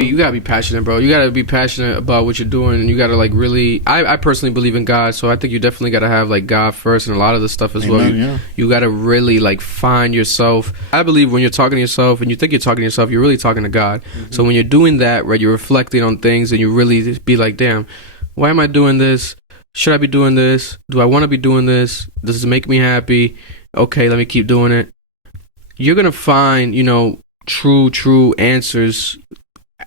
You gotta be passionate, bro. You gotta be passionate about what you're doing, and you gotta like really. I personally believe in God, so I think you definitely gotta have like God first, and a lot of the stuff as well. You gotta really like find yourself. I believe when you're talking to yourself, and you think you're talking to yourself, you're really talking to God. So when you're doing that, right, you're reflecting on things, and you really be like, damn, why am I doing this? Should I be doing this? Do I want to be doing this? Does it make me happy? Okay, let me keep doing it. You're gonna find, true answers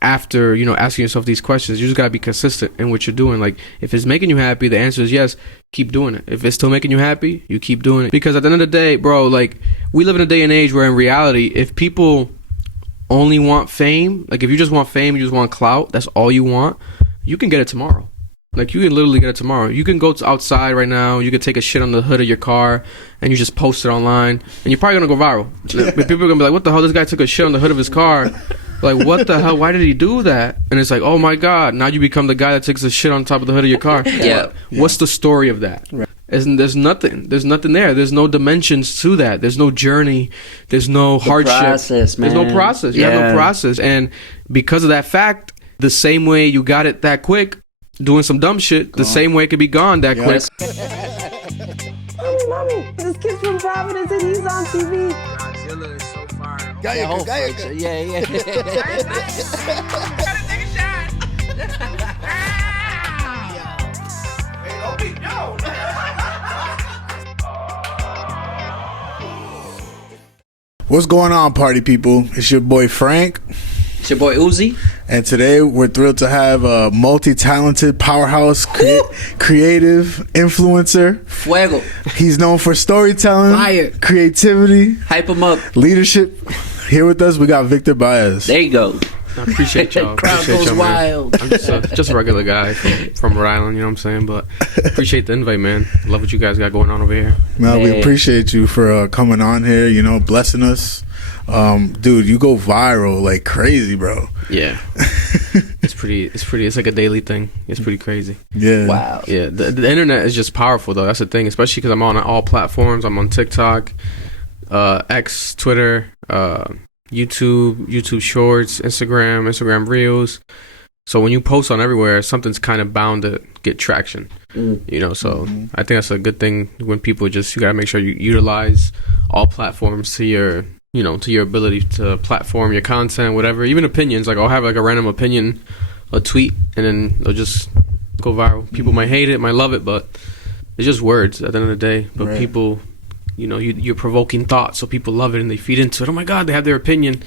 after, asking yourself these questions. You just gotta be consistent in what you're doing. Like, if it's making you happy, the answer is yes, keep doing it. If it's still making you happy, you keep doing it. Because at the end of the day, bro, like, we live in a day and age where in reality, if people only want fame, like if you just want fame, you just want clout, that's all you want, you can get it tomorrow. Like, you can literally get it tomorrow. You can go outside right now, you can take a shit on the hood of your car, and you just post it online, and you're probably gonna go viral. People are gonna be like, what the hell, this guy took a shit on the hood of his car. Like, what the hell? Why did he do that? And it's like, oh my God, now you become the guy that takes a shit on top of the hood of your car. Yeah. What's the story of that? Right. There's nothing there. There's no dimensions to that. There's no journey. There's no hardship. Process, man. There's no process. You have no process. And because of that fact, the same way you got it that quick, doing some dumb shit, the same way it could be gone that quick. Mommy, this kid's from Providence and he's on TV. Godzilla is so fire. Yeah. What's going on, party people? It's your boy Frank. It's your boy Uzi. And today we're thrilled to have a multi-talented powerhouse creative influencer. Fuego. He's known for storytelling, Fire. Creativity, Hype him up. leadership. Here with us, we got Victor Baez. There you go. I appreciate y'all. Crowd Appreciate goes y'all, man. wild. I'm just a regular guy from Rhode Island, you know what I'm saying? But appreciate the invite, man. Love what you guys got going on over here. Man, we Hey. appreciate you for coming on here, blessing us. Dude, you go viral like crazy, bro. Yeah. It's like a daily thing. It's pretty crazy. Yeah. Wow. Yeah, the internet is just powerful, though. That's the thing, especially because I'm on all platforms. I'm on TikTok, X, Twitter, YouTube Shorts, Instagram Reels. So when you post on everywhere, something's kind of bound to get traction. So I think that's a good thing when people you gotta make sure you utilize all platforms to your ability to platform your content, whatever, even opinions. Like, I'll have like a random opinion, a tweet, and then they'll just go viral. People might hate it, might love it, but it's just words at the end of the day. But Right. people, you're provoking thought, so people love it and they feed into it. Oh my God, they have their opinion,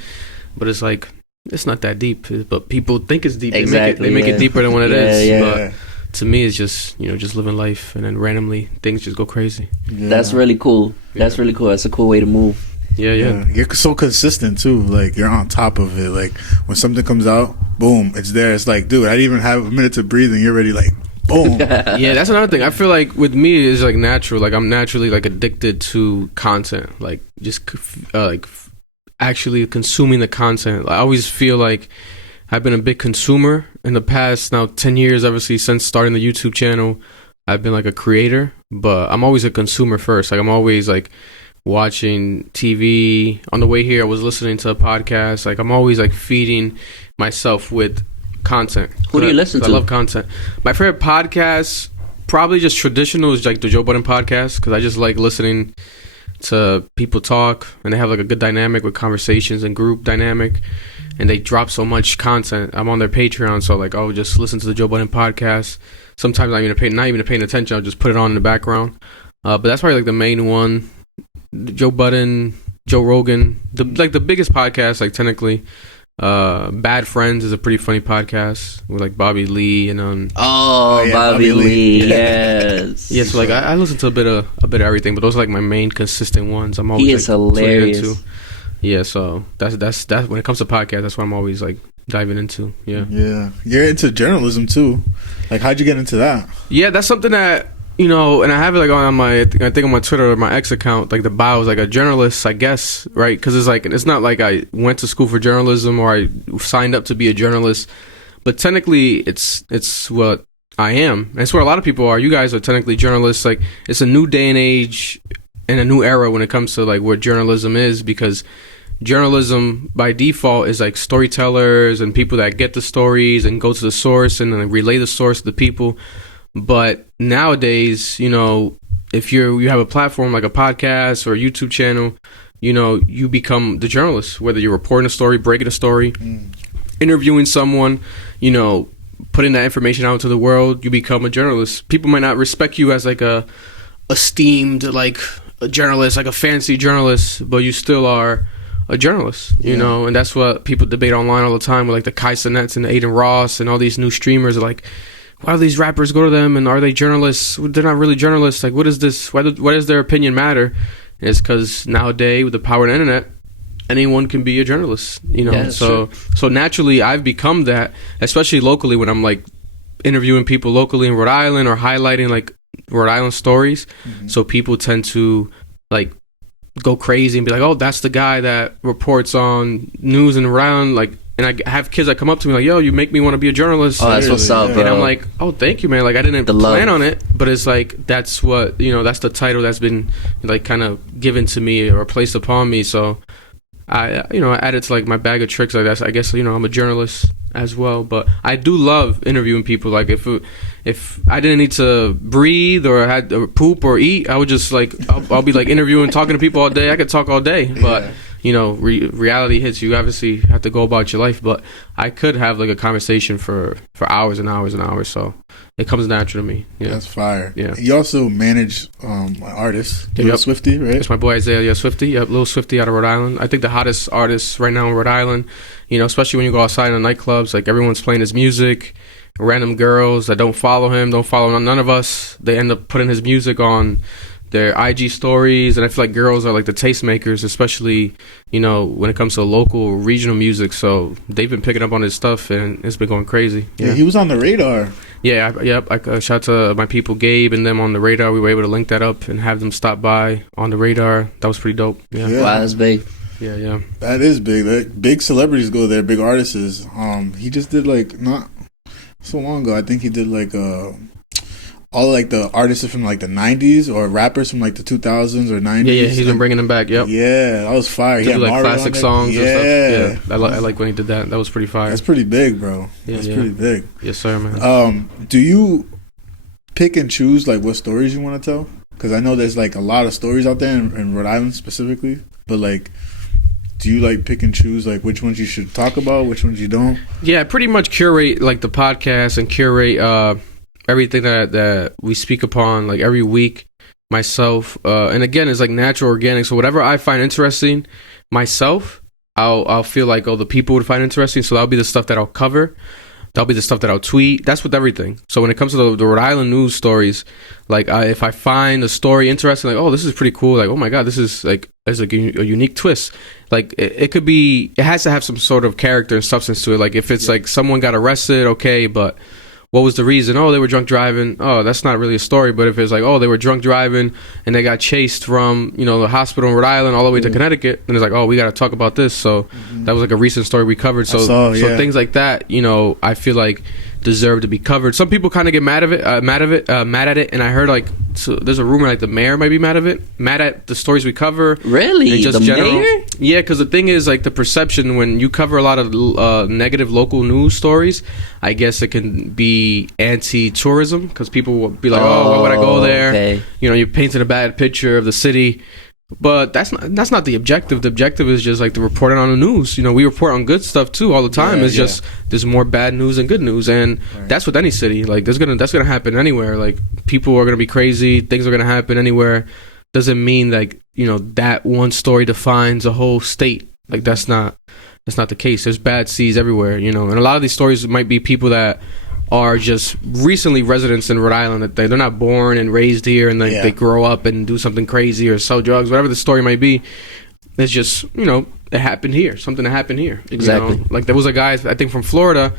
but it's like, it's not that deep. But people think it's deep. Exactly, They make it deeper than what it is. Yeah. But to me, it's just just living life, and then randomly things just go crazy. That's really cool. That's really cool. That's a cool way to move. Yeah. You're so consistent too. Like, you're on top of it. Like, when something comes out, boom, it's there. It's like, dude, I didn't even have a minute to breathe, and you're already like, boom. Yeah, that's another thing. I feel like with me, it's like natural. Like, I'm naturally like addicted to content. Like, just actually consuming the content. I always feel like I've been a big consumer in the past now 10 years, obviously, since starting the YouTube channel. I've been like a creator, but I'm always a consumer first. Like, I'm always like watching TV. On the way here, I was listening to a podcast. Like, I'm always like feeding myself with content. Who do you listen to? I love content. My favorite podcast, probably just traditional, is like the Joe Budden podcast, because I just like listening to people talk, and they have like a good dynamic with conversations and group dynamic, and they drop so much content. I'm on their Patreon, so like I'll just listen to the Joe Budden podcast. Sometimes not even paying attention. I'll just put it on in the background. But that's probably like the main one. Joe Budden, Joe Rogan, the biggest podcast, like technically. Bad Friends is a pretty funny podcast with like Bobby Lee and Bobby Lee. Yes. yeah. So like I listen to a bit of everything, but those are like my main consistent ones. I'm always He is like, hilarious. tuning into. Yeah, so that's when it comes to podcasts, that's what I'm always like diving into. Yeah. You're into journalism too. Like, how'd you get into that? Yeah, that's something that and I have it like on my, I think on my Twitter or my X account, like the bio is like a journalist, I guess, right? Because it's like, it's not like I went to school for journalism or I signed up to be a journalist, but technically it's what I am. And it's where a lot of people are. You guys are technically journalists. Like, it's a new day and age and a new era when it comes to like what journalism is, because journalism by default is like storytellers and people that get the stories and go to the source and then relay the source to the people. But nowadays, you know, if you have a platform like a podcast or a YouTube channel, you know, you become the journalist, whether you're reporting a story, breaking a story, interviewing someone, you know, putting that information out to the world, you become a journalist. People might not respect you as like a esteemed, like a journalist, like a fancy journalist, but you still are a journalist, you know, and that's what people debate online all the time with like the Kai Cenats and the Aiden Ross and all these new streamers are like, why do these rappers go to them and are they journalists? They're not really journalists. Like, what is this? Why does their opinion matter? And it's because nowadays with the power of the internet, anyone can be a journalist, you know. Yeah, so naturally I've become that, especially locally when I'm like interviewing people locally in Rhode Island or highlighting like Rhode Island stories. So people tend to like go crazy and be like, oh, that's the guy that reports on news in Rhode Island, like. And I have kids that come up to me like, yo, you make me want to be a journalist. Oh, that's what's up, bro. And I'm like, oh, thank you, man. Like, I didn't plan on it, but it's like, that's what, you know, that's the title that's been like kind of given to me or placed upon me. So I added to like my bag of tricks. Like that's, I guess, you know, I'm a journalist as well. But I do love interviewing people. Like if I didn't need to breathe or had to poop or eat, I would just like, I'll be like interviewing, talking to people all day. I could talk all day, but you know, reality hits. You obviously have to go about your life, but I could have like a conversation for hours and hours and hours. So it comes natural to me. Yeah, that's fire. Yeah, you also manage artists. Lil Swifty, right? It's my boy Isaiah Swifty. Yep, Lil Swifty out of Rhode Island. I think the hottest artist right now in Rhode Island. You know, especially when you go outside in the nightclubs, like everyone's playing his music. Random girls that don't follow him, don't follow none of us, they end up putting his music on their IG stories, and I feel like girls are like the tastemakers, especially, you know, when it comes to local, regional music. So they've been picking up on his stuff, and it's been going crazy. Yeah, he was on the radar. Yeah, I shout to my people, Gabe, and them on the radar. We were able to link that up and have them stop by on the radar. That was pretty dope. Yeah, wow, that's big. Yeah, that is big. Like, big celebrities go there, big artists. He just did like not so long ago. I think he did like all like the artists from like the 90s or rappers from like the 2000s or 90s. Yeah, he's been bringing them back. Yep. Yeah, that was fire. He had like classic songs and stuff. Yeah, I like when he did that. That was pretty fire. That's pretty big, bro. That's pretty big. Yes, sir, man. Do you pick and choose like what stories you want to tell? Because I know there's like a lot of stories out there in Rhode Island specifically, but like, do you like pick and choose like which ones you should talk about, which ones you don't? Yeah, I pretty much curate like the podcast and curate everything that we speak upon like every week myself. And again, it's like natural, organic. So whatever I find interesting myself, I'll feel like, oh, the people would find interesting. So that'll be the stuff that I'll cover. That'll be the stuff that I'll tweet. That's with everything. So when it comes to the Rhode Island news stories, like if I find a story interesting, like, oh, this is pretty cool. Like, oh my God, this is like, there's like a unique twist. Like it could be, it has to have some sort of character and substance to it. Like if it's like someone got arrested, okay, but what was the reason? Oh, they were drunk driving. Oh, that's not really a story. But if it's like, oh, they were drunk driving and they got chased from, you know, the hospital in Rhode Island all the way to Connecticut, then it's like, oh, we got to talk about this. So that was like a recent story we covered. So so things like that, you know, I feel like deserve to be covered. Some people kind of get mad at it. And I heard like, so there's a rumor like the mayor might be mad at the stories we cover. Really? Just the mayor? Yeah, because the thing is like the perception when you cover a lot of negative local news stories, I guess it can be anti-tourism because people will be like, oh, why would I go there? Okay. You know, you're painting a bad picture of the city. But that's not the objective. The objective is just like to report it on the news. You know, we report on good stuff too all the time. It's just there's more bad news than good news, and that's with any city. Like that's gonna happen anywhere. Like people are gonna be crazy. Things are gonna happen anywhere. Doesn't mean like, you know, that one story defines a whole state. Like that's not the case. There's bad seeds everywhere. You know, and a lot of these stories might be people that are just recently residents in Rhode Island, that they're not born and raised here, and they grow up and do something crazy or sell drugs, whatever the story might be. It's just, you know, it happened here, something that happened here. Exactly. You know? Like there was a guy, I think from Florida,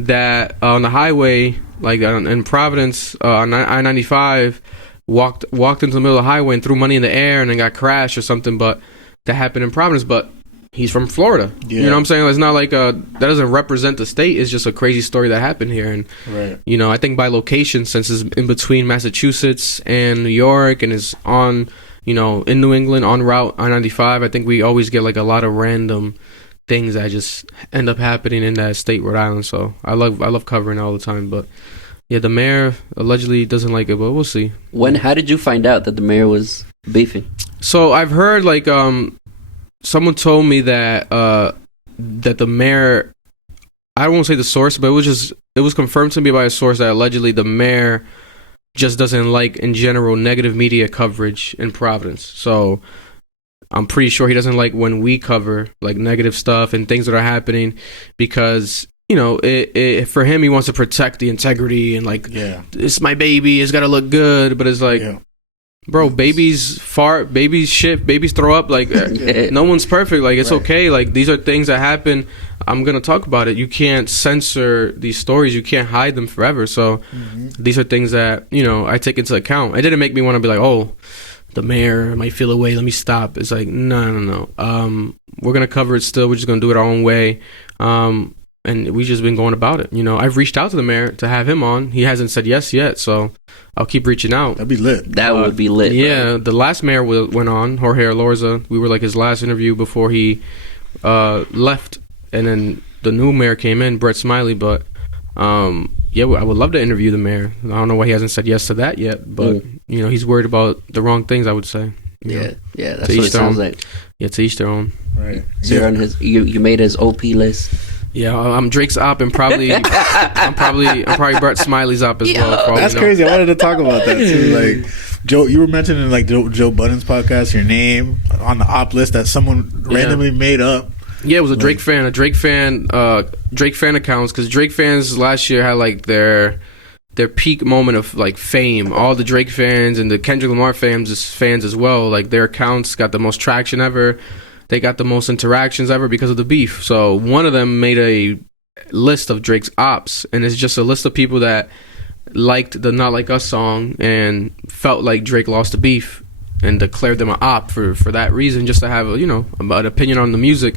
that on the highway, like in Providence, on I-95, walked into the middle of the highway and threw money in the air and then got crashed or something. But that happened in Providence. But he's from Florida. You know what I'm saying? It's not like that doesn't represent the state. It's just a crazy story that happened here. And, you know, I think by location, since it's in between Massachusetts and New York and is on in New England on Route I-95, I think we always get like a lot of random things that just end up happening in that state, Rhode Island. So I love covering it all the time. But yeah, the mayor allegedly doesn't like it, but we'll see. How did you find out that the mayor was beefing? So I've heard like someone told me that that the mayor, I won't say the source, but it was confirmed to me by a source that allegedly the mayor just doesn't like in general negative media coverage in Providence. So I'm pretty sure he doesn't like when we cover like negative stuff and things that are happening, because for him, he wants to protect the integrity and like, it's my baby, it's got to look good. But it's like, bro, babies fart, babies shit, babies throw up. Like, no one's perfect. Like, it's okay. Like, these are things that happen. I'm going to talk about it. You can't censor these stories. You can't hide them forever. So these are things that, I take into account. It didn't make me want to be like, oh, the mayor might feel away, let me stop. It's like, no. We're going to cover it still. We're just going to do it our own way. And we've just been going about it. I've reached out to the mayor to have him on. He hasn't said yes yet, so I'll keep reaching out. That'd be lit. That would be lit. Yeah, the last mayor went on, Jorge Alorza. We were like his last interview before he left, and then the new mayor came in, Brett Smiley. But I would love to interview the mayor. I don't know why he hasn't said yes to that yet, but he's worried about the wrong things, I would say. Yeah, that's what it sounds like. Yeah, to each their own. Right. So you're on you made his OP list. Yeah, I'm Drake's op, and probably I'm probably Brett Smiley's op as well. That's crazy. I wanted to talk about that too. Like Joe, you were mentioning like Joe Budden's podcast, your name on the op list that someone randomly made up. Yeah, it was a Drake fan accounts, because Drake fans last year had like their peak moment of like fame. All the Drake fans and the Kendrick Lamar fans as well. Like their accounts got the most traction ever. They got the most interactions ever because of the beef. So one of them made a list of Drake's ops, and it's just a list of people that liked the Not Like Us song and felt like Drake lost the beef and declared them an op for that reason, just to have an opinion on the music.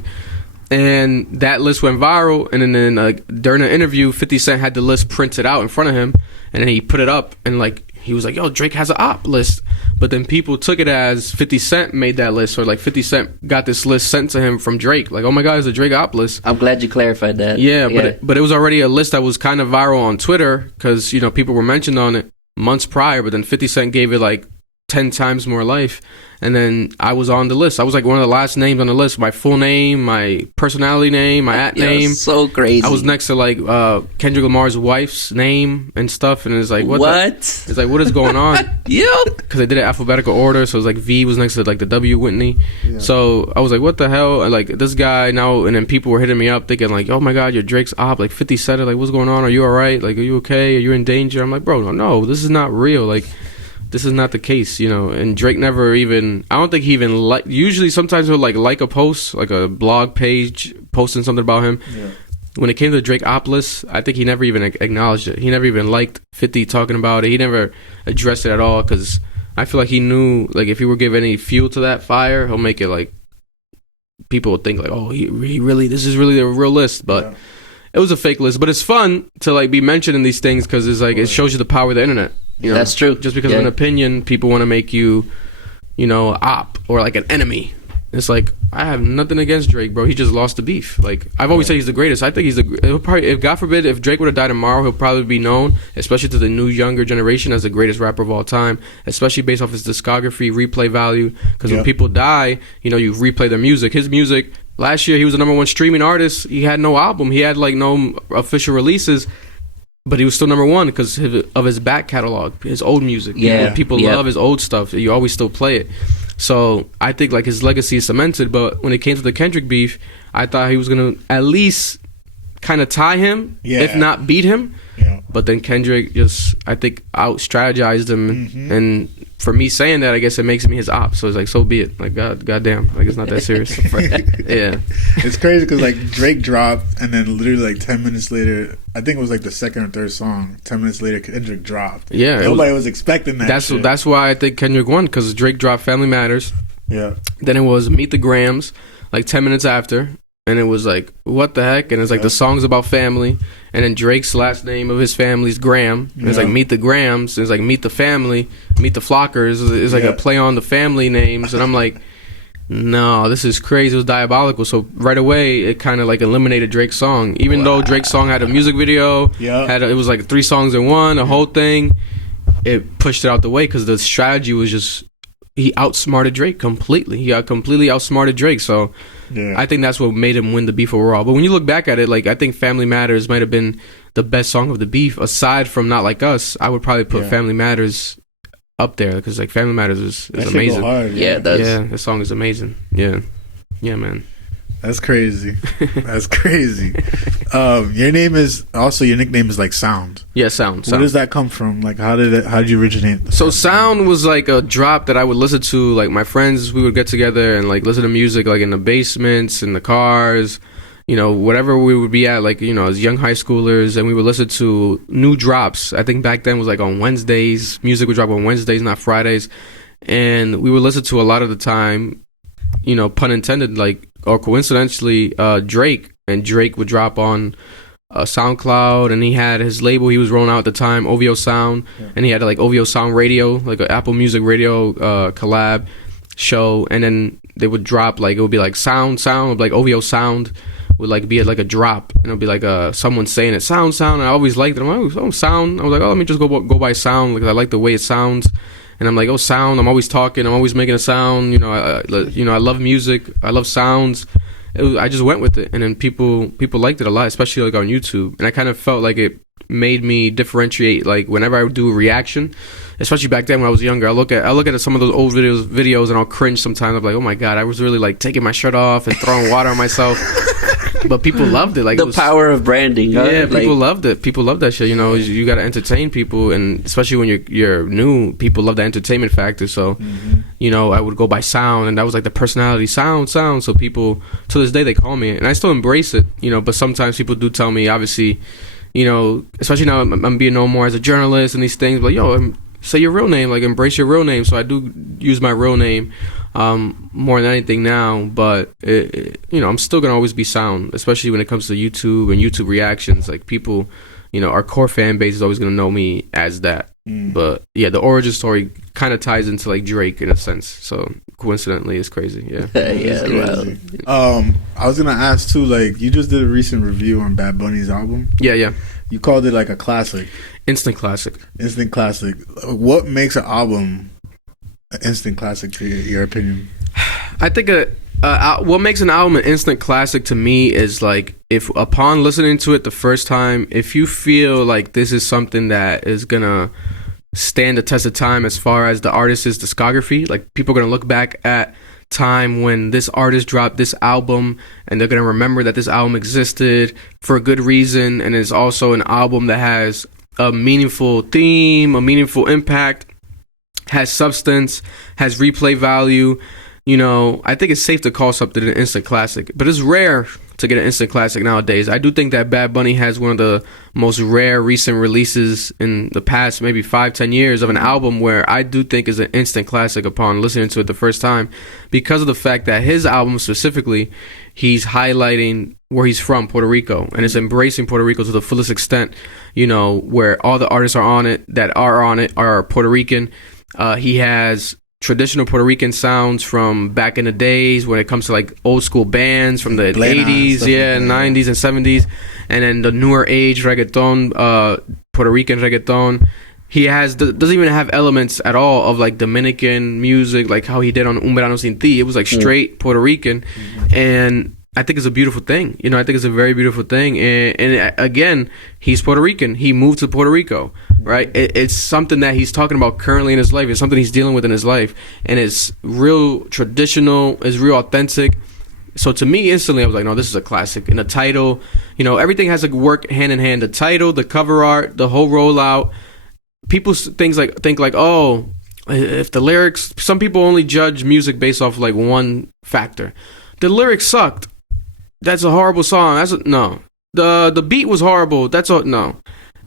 And that list went viral, and then during an interview, 50 Cent had the list printed out in front of him, and then he put it up, and like he was like, yo, Drake has an op list. But then people took it as 50 Cent made that list, or like 50 Cent got this list sent to him from Drake. Like, oh my God, it's a Drake op list. I'm glad you clarified that. Yeah. But it was already a list that was kind of viral on Twitter, because people were mentioned on it months prior, but then 50 Cent gave it like 10 times more life. And then I was on the list. I was like one of the last names on the list. My full name, my personality name, my name. So crazy. I was next to like Kendrick Lamar's wife's name and stuff. And it's like, what? It's like, what is going on? Yep. Because they did it alphabetical order. So it was like V was next to like the W Whitney. Yeah. So I was like, what the hell? And like this guy now. And then people were hitting me up thinking like, oh my God, you're Drake's op. Like 50 Cent. Like, what's going on? Are you all right? Like, are you okay? Are you in danger? I'm like, bro, no, this is not real. Like, this is not the case, and Drake never even, I don't think he even usually sometimes he'll like a post, like a blog page posting something about him. Yeah. When it came to the Drake op list, I think he never even acknowledged it. He never even liked 50 talking about it. He never addressed it at all, because I feel like he knew, like, if he were give any fuel to that fire, he'll make it like, people would think like, oh, he really, this is really a real list, but it was a fake list. But it's fun to like be mentioned in these things, because it's like, it shows you the power of the internet. That's true. Just because of an opinion, people want to make you, op or like an enemy. It's like, I have nothing against Drake, bro. He just lost the beef. Like, I've always said he's the greatest. I think he'll probably, if God forbid, if Drake would have died tomorrow, he'll probably be known, especially to the new younger generation, as the greatest rapper of all time, especially based off his discography, replay value. Because when people die, you replay their music. His music, last year, he was the number one streaming artist. He had no album. He had like no official releases. But he was still number one because of his back catalog, his old music. Yeah, people love his old stuff. You always still play it. So I think like his legacy is cemented. But when it came to the Kendrick beef, I thought he was gonna at least kind of tie him, if not beat him. Yeah. But then Kendrick just, I think, out strategized him, and for me saying that, I guess it makes me his op. So it's like, so be it. Like, goddamn, like it's not that serious. Yeah, it's crazy because like Drake dropped, and then literally like 10 minutes later, I think it was like the second or third song. 10 minutes later, Kendrick dropped. Yeah, nobody was expecting that. That's why I think Kendrick won, because Drake dropped Family Matters. Yeah. Then it was Meet the Grams, like 10 minutes after. and it was like, what the heck? And it's like the song's about family, and then Drake's last name of his family is Graham. And it's like Meet the Grahams. And it's like Meet the Family, Meet the Flockers. It's like a play on the family names, and I'm like, no, this is crazy. It was diabolical. So right away, it kind of like eliminated Drake's song, even though Drake's song had a music video. It was like 3 songs in one, a whole thing. It pushed it out the way because the strategy was just, he outsmarted Drake completely. He completely outsmarted Drake. So I think that's what made him win the beef overall. But when you look back at it, like, I think Family Matters might have been the best song of the beef. Aside from Not Like Us, I would probably put Family Matters up there because like Family Matters is amazing. That song is amazing. Yeah, man. That's crazy. That's crazy. Your nickname is like Sound. Yeah, Sound. Where does that come from? Like, how did you originate? So Sound was like a drop that I would listen to. Like, my friends, we would get together and like listen to music like in the basements, in the cars, you know, whatever we would be at, like, you know, as young high schoolers, and we would listen to new drops. I think back then was like on Wednesdays. Music would drop on Wednesdays, not Fridays, and we would listen to a lot of the time, you know, pun intended, like, or coincidentally, Drake would drop on SoundCloud, and he had his label he was rolling out at the time, OVO Sound, and he had like OVO Sound Radio, like an Apple Music Radio collab show, and then they would drop, like, it would be like sound, like OVO Sound would like be like a drop, and it would be like someone saying it, sound, and I always liked it. I'm like, oh, sound. I was like, oh, let me just go by sound, because I like the way it sounds. And I'm like, oh, sound. I'm always talking. I'm always making a sound. You know, I love music. I love sounds. I just went with it, and then people liked it a lot, especially like on YouTube. And I kind of felt like it made me differentiate. Like, whenever I would do a reaction, especially back then when I was younger, I look at some of those old videos, and I'll cringe sometimes. I'm like, oh my god, I was really like taking my shirt off and throwing water on myself. But people loved it. Like, the power of branding. Huh? Yeah, people loved it. People love that shit. You know, you got to entertain people, and especially when you're new, people love the entertainment factor. So, you know, I would go by sound, and that was like the personality, sound. So people, to this day, they call me, and I still embrace it. You know, but sometimes people do tell me, obviously, you know, especially now I'm being known more as a journalist and these things. But say your real name, like, embrace your real name. So I do use my real name more than anything now, but you know, I'm still gonna always be Sound, especially when it comes to YouTube and YouTube reactions. Like, people, you know, our core fan base is always gonna know me as that. But yeah, the origin story kind of ties into like Drake in a sense, so coincidentally it's crazy. Crazy. I was gonna ask too, like, you just did a recent review on Bad Bunny's album. You called it like a classic. Instant classic. What makes an album an instant classic to your opinion? I think what makes an album an instant classic to me is like, if upon listening to it the first time, if you feel like this is something that is gonna stand the test of time as far as the artist's discography, like, people are gonna look back at time when this artist dropped this album, and they're gonna remember that this album existed for a good reason, and it's also an album that has a meaningful theme, a meaningful impact, has substance, has replay value. You know, I think it's safe to call something an instant classic, but it's rare to get an instant classic nowadays. I do think that Bad Bunny has one of the most rare recent releases in the past maybe 5-10 years of an album where I do think is an instant classic upon listening to it the first time, because of the fact that his album specifically, he's highlighting where he's from, Puerto Rico, and it's embracing Puerto Rico to the fullest extent, you know, where all the artists that are on it are Puerto Rican. He has traditional Puerto Rican sounds from back in the days when it comes to like old school bands from the 80s, 90s and 70s, and then the newer age reggaeton, Puerto Rican reggaeton. He doesn't even have elements at all of like Dominican music, like how he did on Un Verano Sin Ti. It was like straight Puerto Rican, and I think it's a beautiful thing. You know, I think it's a very beautiful thing. And again, he's Puerto Rican. He moved to Puerto Rico, right? It's something that he's talking about currently in his life. It's something he's dealing with in his life. And it's real traditional. It's real authentic. So to me, instantly, I was like, no, this is a classic. And the title, you know, everything has to work hand in hand. The title, the cover art, the whole rollout. People think like, oh, if the lyrics, some people only judge music based off like one factor. The lyrics sucked. That's a horrible song. No. The beat was horrible. No.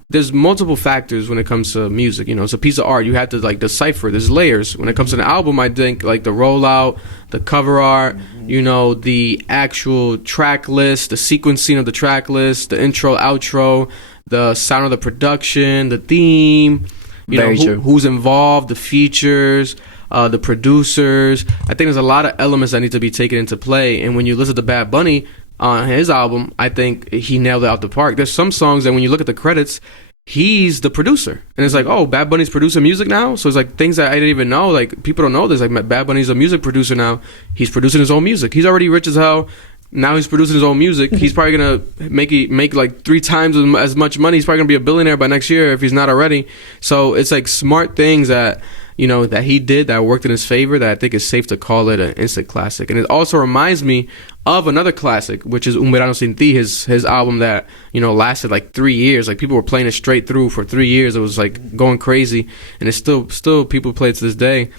there's multiple factors when it comes to music. You know, it's a piece of art. You have to like decipher. There's layers. When it comes to an album, I think like the rollout, the cover art, you know, the actual track list, the sequencing of the track list, the intro, outro, the sound of the production, the theme, you know, who's involved, the features, the producers. I think there's a lot of elements that need to be taken into play. And when you listen to Bad Bunny on his album, I think he nailed it out the park. There's some songs that when you look at the credits, he's the producer. And it's like, oh, Bad Bunny's producing music now? So it's like things that I didn't even know. Like, people don't know this. Like, Bad Bunny's a music producer now. He's producing his own music. He's already rich as hell. Now he's producing his own music. He's probably going to make like 3 times as much money. He's probably going to be a billionaire by next year if he's not already. So it's like smart things that, you know, that he did that worked in his favor that I think is safe to call it an instant classic. And it also reminds me of another classic, which is Un Verano Sin Ti, his album that, you know, lasted like 3 years. Like, people were playing it straight through for 3 years. It was like going crazy, and it's still people play it to this day.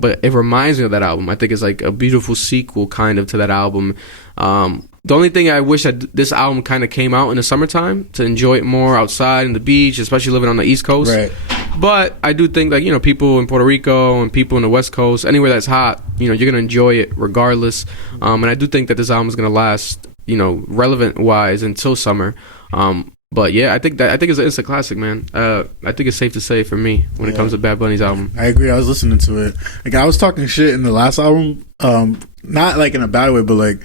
But it reminds me of that album. I think it's like a beautiful sequel kind of to that album. The only thing I wish that this album kind of came out in the summertime to enjoy it more outside in the beach, especially living on the East Coast. Right. But I do think, like, you know, people in Puerto Rico and people in the West Coast, anywhere that's hot, you know, you're going to enjoy it regardless. And I do think that this album is going to last, you know, relevant-wise until summer. But yeah, I think it's an instant classic, man. I think it's safe to say for me when it comes to Bad Bunny's album. I agree. I was listening to it. Like, I was talking shit in the last album, not like in a bad way, but like,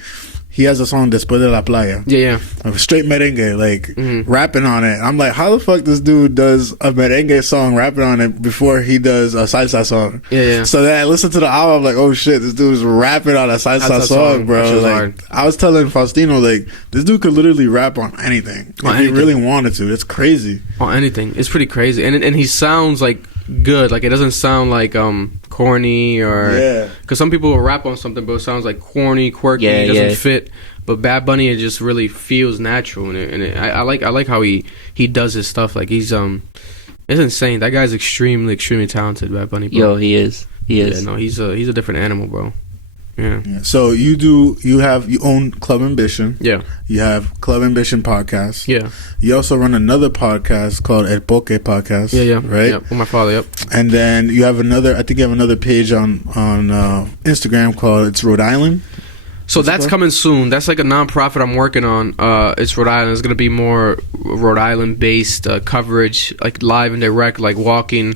he has a song Después de la Playa. Yeah. Straight merengue, like rapping on it. I'm like, how the fuck this dude does a merengue song rapping on it before he does a salsa song? Yeah. So then I listened to the album, I'm like, oh shit, this dude is rapping on a salsa song, bro. Like, hard. I was telling Faustino, like, this dude could literally rap on anything if he really wanted to. It's crazy. On anything. It's pretty crazy. And he sounds like good. Like, it doesn't sound like corny or because some people will rap on something but it sounds like corny, quirky, it doesn't fit. But Bad Bunny, it just really feels natural, and I like how he does his stuff. Like, he's it's insane. That guy's extremely talented, Bad Bunny, bro. Yo, he is Yeah, no, he's a different animal, bro. Yeah. So you own Club Ambition. Yeah. You have Club Ambition podcast. Yeah. You also run another podcast called El Poke Podcast. Yeah. Right? Yep. With my father, yep. And then you have another page on Instagram called It's Rhode Island. So that's coming soon. That's like a nonprofit I'm working on. It's Rhode Island. It's going to be more Rhode Island based coverage, like live and direct, like walking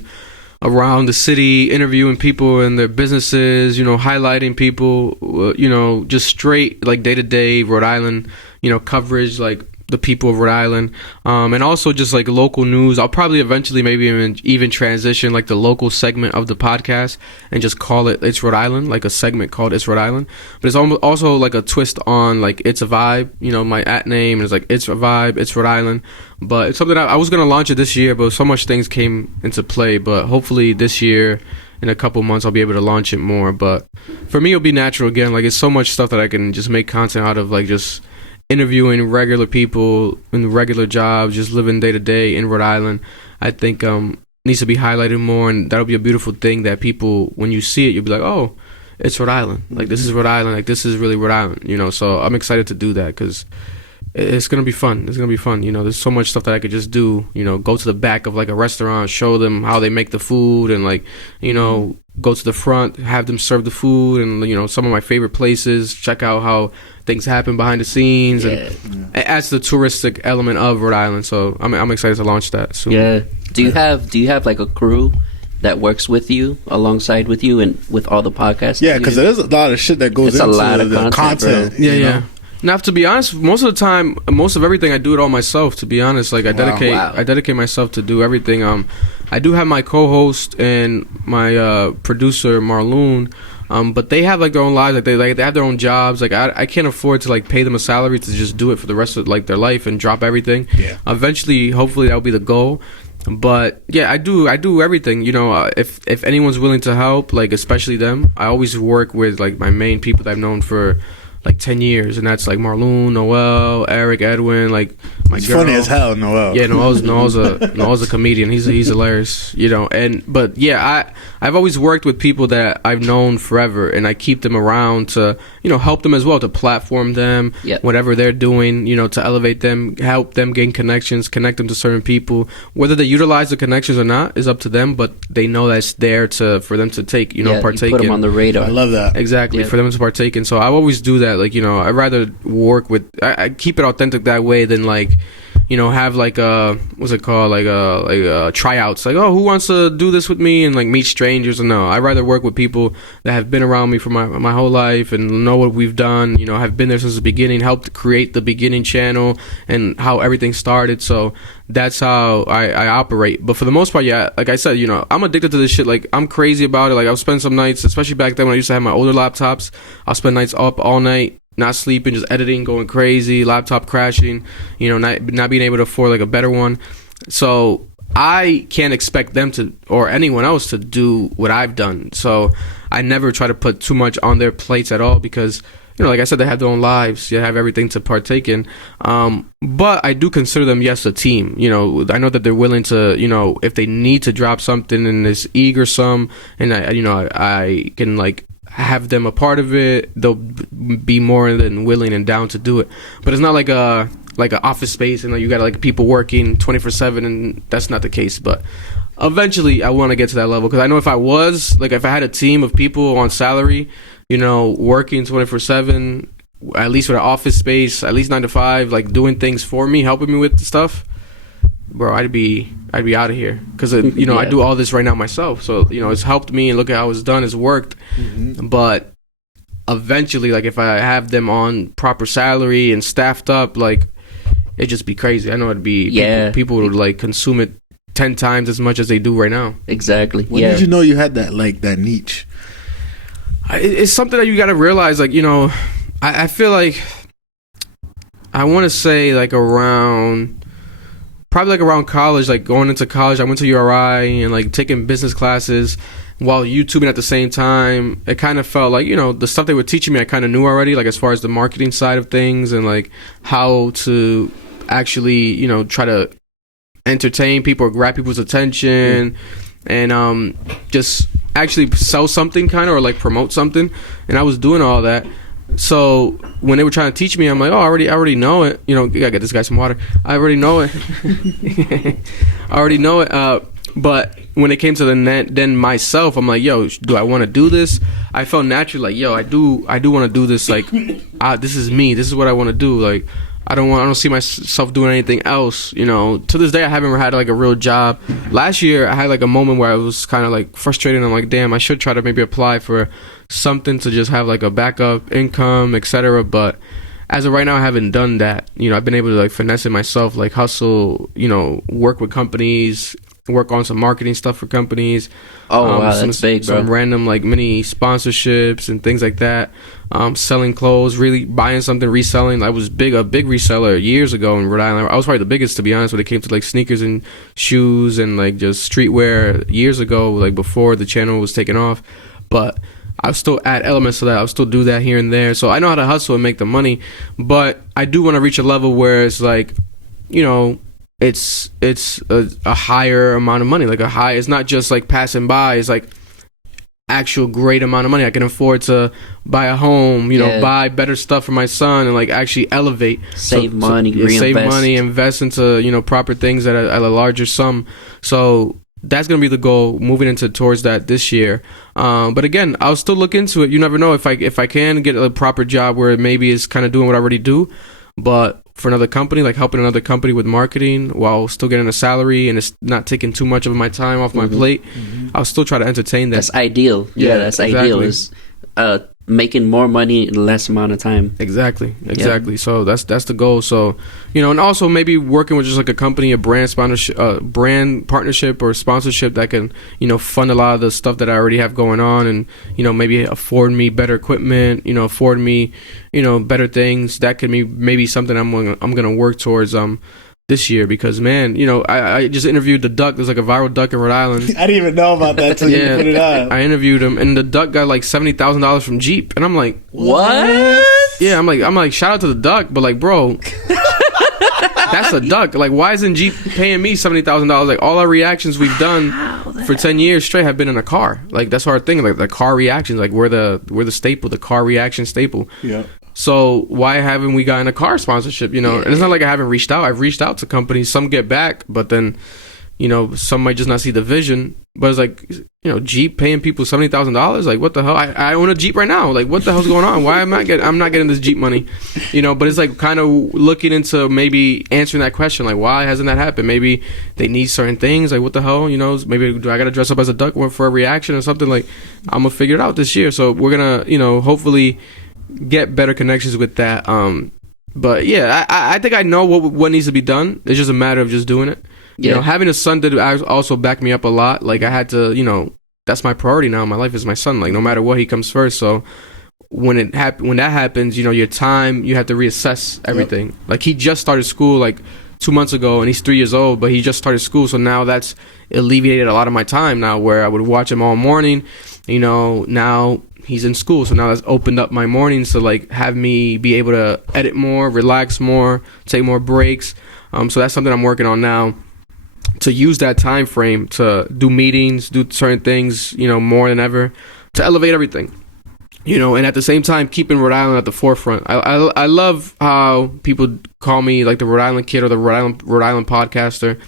around the city, interviewing people in their businesses, you know, highlighting people, you know, just straight like day-to-day Rhode Island, you know, coverage, like the people of Rhode Island, and also just like local news. I'll probably eventually maybe even transition like the local segment of the podcast and just call it It's Rhode Island, like a segment called It's Rhode Island. But it's also like a twist on like It's a Vibe, you know, my @name is like It's a Vibe, It's Rhode Island. But it's something I was gonna launch it this year, but so much things came into play. But hopefully this year, in a couple months, I'll be able to launch it more. But for me, it'll be natural again. Like, it's so much stuff that I can just make content out of, like just interviewing regular people in regular jobs, just living day to day in Rhode Island. I think needs to be highlighted more, and that'll be a beautiful thing that people, when you see it, you'll be like, oh, it's Rhode Island. Like, this is Rhode Island. Like, this is really Rhode Island, you know. So I'm excited to do that because it's gonna be fun. It's gonna be fun. You know, there's so much stuff that I could just do. You know, go to the back of like a restaurant, show them how they make the food, and like, you know, go to the front, have them serve the food, and you know, some of my favorite places. Check out how things happen behind the scenes, and it adds to the touristic element of Rhode Island. So I'm excited to launch that soon. Yeah. Do you have like a crew that works with you alongside with you and with all the podcasts? Yeah, because there's a lot of shit that goes into a lot of the content. Yeah, yeah. Now, to be honest, most of the time, most of everything I do it all myself. To be honest, like I dedicate myself to do everything. I do have my co-host and my producer Marloon, but they have like their own lives. Like they have their own jobs. Like I can't afford to like pay them a salary to just do it for the rest of like their life and drop everything. Yeah. Eventually, hopefully, that'll be the goal. But yeah, I do everything. You know, if anyone's willing to help, like especially them, I always work with like my main people that I've known for like 10 years, and that's like Marloon, Noel, Eric, Edwin, like my It's girl. funny as hell, Noel. Yeah, Noel's a comedian. He's hilarious, you know. But yeah, I've always worked with people that I've known forever, and I keep them around to, you know, help them as well, to platform them, whatever they're doing, you know, to elevate them, help them gain connections, connect them to certain people. Whether they utilize the connections or not is up to them, but they know that's there for them to take, you know, partake you put them in. on the radar. I love that. Exactly, for them to partake in. So I always do that. Like, you know, I'd rather work with, I keep it authentic that way than like, you know, have like what's it called, like tryouts, like, oh, who wants to do this with me, and like meet strangers. And no, I'd rather work with people that have been around me for my whole life and know what we've done, you know, have been there since the beginning, helped create the beginning channel and how everything started. So that's how I operate. But for the most part, yeah, like I said, you know, I'm addicted to this shit. Like, I'm crazy about it. Like, I'll spend some nights, especially back then when I used to have my older laptops, I'll spend nights up all night, not sleeping, just editing, going crazy, laptop crashing, you know, not being able to afford like a better one. So I can't expect them to, or anyone else to, do what I've done. So I never try to put too much on their plates at all, because, you know, like I said, they have their own lives. You have everything to partake in. But I do consider them, yes, a team. You know, I know that they're willing to, you know, if they need to drop something and is eager some, and I can like have them a part of it, they'll be more than willing and down to do it. But it's not like an office space and you got like people working 24/7, and that's not the case. But eventually I want to get to that level, because I know if I had a team of people on salary, you know, working 24/7, at least with an office space, at least 9 to 5, like doing things for me, helping me with stuff, bro, I'd be out of here, because you know, I do all this right now myself. So, you know, it's helped me, and look at how it's done. It's worked. But eventually, like, if I have them on proper salary and staffed up, like, it'd just be crazy. I know it'd be people would like consume it 10 times as much as they do right now. Exactly. When did you know you had that, like, that niche? It's something that you got to realize. Like, you know, I feel like, I want to say like probably around college, like going into college, I went to URI and like taking business classes while YouTubing at the same time. It kind of felt like, you know, the stuff they were teaching me, I kind of knew already, like as far as the marketing side of things and like how to actually, you know, try to entertain people or grab people's attention and just actually sell something kind of, or like promote something. And I was doing all that. So when they were trying to teach me, I'm like, oh, I already know it. You know, you gotta get this guy some water. I already know it. I already know it. But when it came to then myself, I'm like, yo, do I want to do this? I felt naturally like, yo, I do want to do this. Like, this is me. This is what I want to do. Like, I don't see myself doing anything else. You know, to this day, I haven't had like a real job. Last year, I had like a moment where I was kind of like frustrated. I'm like, damn, I should try to maybe apply for something to just have like a backup income, etc. But as of right now, I haven't done that. You know, I've been able to like finesse it myself, like hustle, you know, work with companies, work on some marketing stuff for companies. Oh, wow, that's big, bro. Some random like mini sponsorships and things like that. Selling clothes, really buying something, reselling. I was a big reseller years ago in Rhode Island. I was probably the biggest, to be honest, when it came to like sneakers and shoes and like just streetwear years ago, like before the channel was taken off. But I'll still add elements to that. I'll still do that here and there. So I know how to hustle and make the money. But I do want to reach a level where it's like, you know, it's a higher amount of money. Like it's not just like passing by. It's like actual great amount of money. I can afford to buy a home, you know, buy better stuff for my son and like actually elevate. Save money, reinvest. Save money, invest into, you know, proper things at a larger sum. So that's going to be the goal moving towards that this year. But again, I'll still look into it. You never know if I can get a proper job where it maybe is kind of doing what I already do, but for another company, like helping another company with marketing while still getting a salary and it's not taking too much of my time off my plate, I'll still try to entertain that. That's ideal. Yeah, that's exactly. Ideal. Is making more money in less amount of time. Exactly. So that's the goal. So, you know, and also maybe working with just like a company, a brand sponsorship, brand partnership or sponsorship that can, you know, fund a lot of the stuff that I already have going on, and, you know, maybe afford me better equipment, you know, afford me, you know, better things. That could be maybe something I'm gonna work towards this year, because, man, you know, I just interviewed the duck. There's like a viral duck in Rhode Island. I didn't even know about that till you put it out. I interviewed him, and the duck got like $70,000 from Jeep, and I'm like, what? Yeah, I'm like, shout out to the duck, but like, bro, That's a duck. Like, why isn't Jeep paying me $70,000? Like, all our reactions we've done for 10 years straight have been in a car. Like, that's our thing. Like, the car reactions. Like, we're the staple, the car reaction staple. Yeah. So why haven't we gotten a car sponsorship? You know, and it's not like I haven't reached out. I've reached out to companies. Some get back, but then, you know, some might just not see the vision. But it's like, you know, Jeep paying people $70,000. Like, what the hell? I own a Jeep right now. Like, what the hell's going on? Why am I'm not getting this Jeep money? You know, but it's like kind of looking into maybe answering that question. Like, why hasn't that happened? Maybe they need certain things. Like, what the hell? You know, maybe do I got to dress up as a duck for a reaction or something? Like, I'm going to figure it out this year. So we're going to, you know, hopefully get better connections with that. But yeah, I think I know what needs to be done. It's just a matter of just doing it. You know, having a son did also back me up a lot. Like, I had to, you know, that's my priority now in my life is my son. Like, no matter what, he comes first. So when that happens, you know, your time, you have to reassess everything. Yep. Like, he just started school like 2 months ago, and he's 3 years old, but he just started school. So now that's alleviated a lot of my time now, where I would watch him all morning. You know, now he's in school, so now that's opened up my mornings to like have me be able to edit more, relax more, take more breaks. So that's something I'm working on now, to use that time frame to do meetings, do certain things, you know, more than ever, to elevate everything, you know, and at the same time keeping Rhode Island at the forefront. I love how people call me like the Rhode Island kid or the Rhode Island podcaster.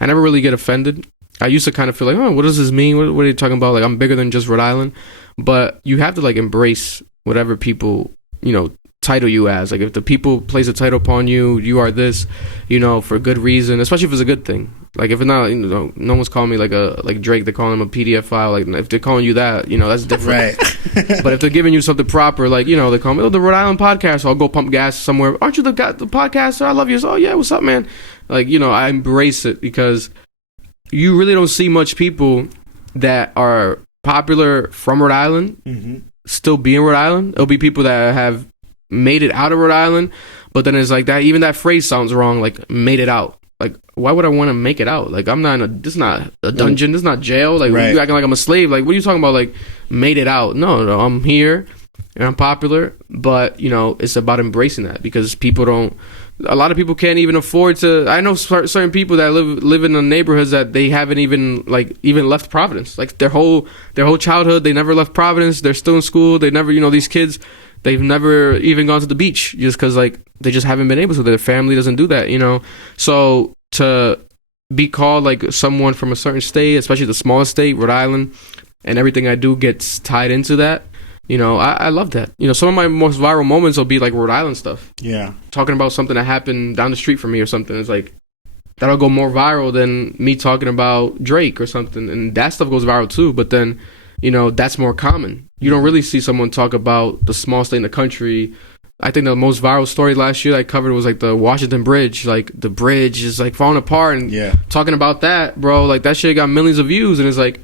I never really get offended. I used to kind of feel like, oh, what does this mean? What are you talking about? Like, I'm bigger than just Rhode Island. But you have to like embrace whatever people, you know, title you as. Like, if the people place a title upon you, you are this, you know, for a good reason, especially if it's a good thing. Like, if it's not, you know, no one's calling me like Drake, they're calling him a PDF file. Like, if they're calling you that, you know, that's different. Right. But if they're giving you something proper, like, you know, they call me, oh, the Rhode Island podcast, so I'll go pump gas somewhere. Aren't you the podcaster? I love you. So, oh yeah, what's up, man? Like, you know, I embrace it, because you really don't see much people that are popular from Rhode Island still be in Rhode Island. It'll be people that have made it out of Rhode Island, but then it's like that, even that phrase sounds wrong, like made it out. Like, why would I want to make it out? Like, I'm not this is not a dungeon, this is not jail. Like, you acting like I'm a slave. Like, what are you talking about? Like, made it out? No, I'm here and I'm popular, but you know, it's about embracing that, because a lot of people can't even afford to. I know certain people that live in the neighborhoods that they haven't even left Providence. Like, their whole childhood, they never left Providence. They're still in school. They never, you know, these kids, they've never even gone to the beach, just because like they just haven't been able to. Their family doesn't do that, you know. So to be called like someone from a certain state, especially the smallest state, Rhode Island, and everything I do gets tied into that. You know, I love that. You know, some of my most viral moments will be like Rhode Island stuff. Yeah. Talking about something that happened down the street from me or something. It's like, that'll go more viral than me talking about Drake or something. And that stuff goes viral too. But then, you know, that's more common. You don't really see someone talk about the small state in the country. I think the most viral story last year that I covered was like the Washington Bridge. Like, the bridge is like falling apart, and talking about that, bro, like that shit got millions of views, and it's like,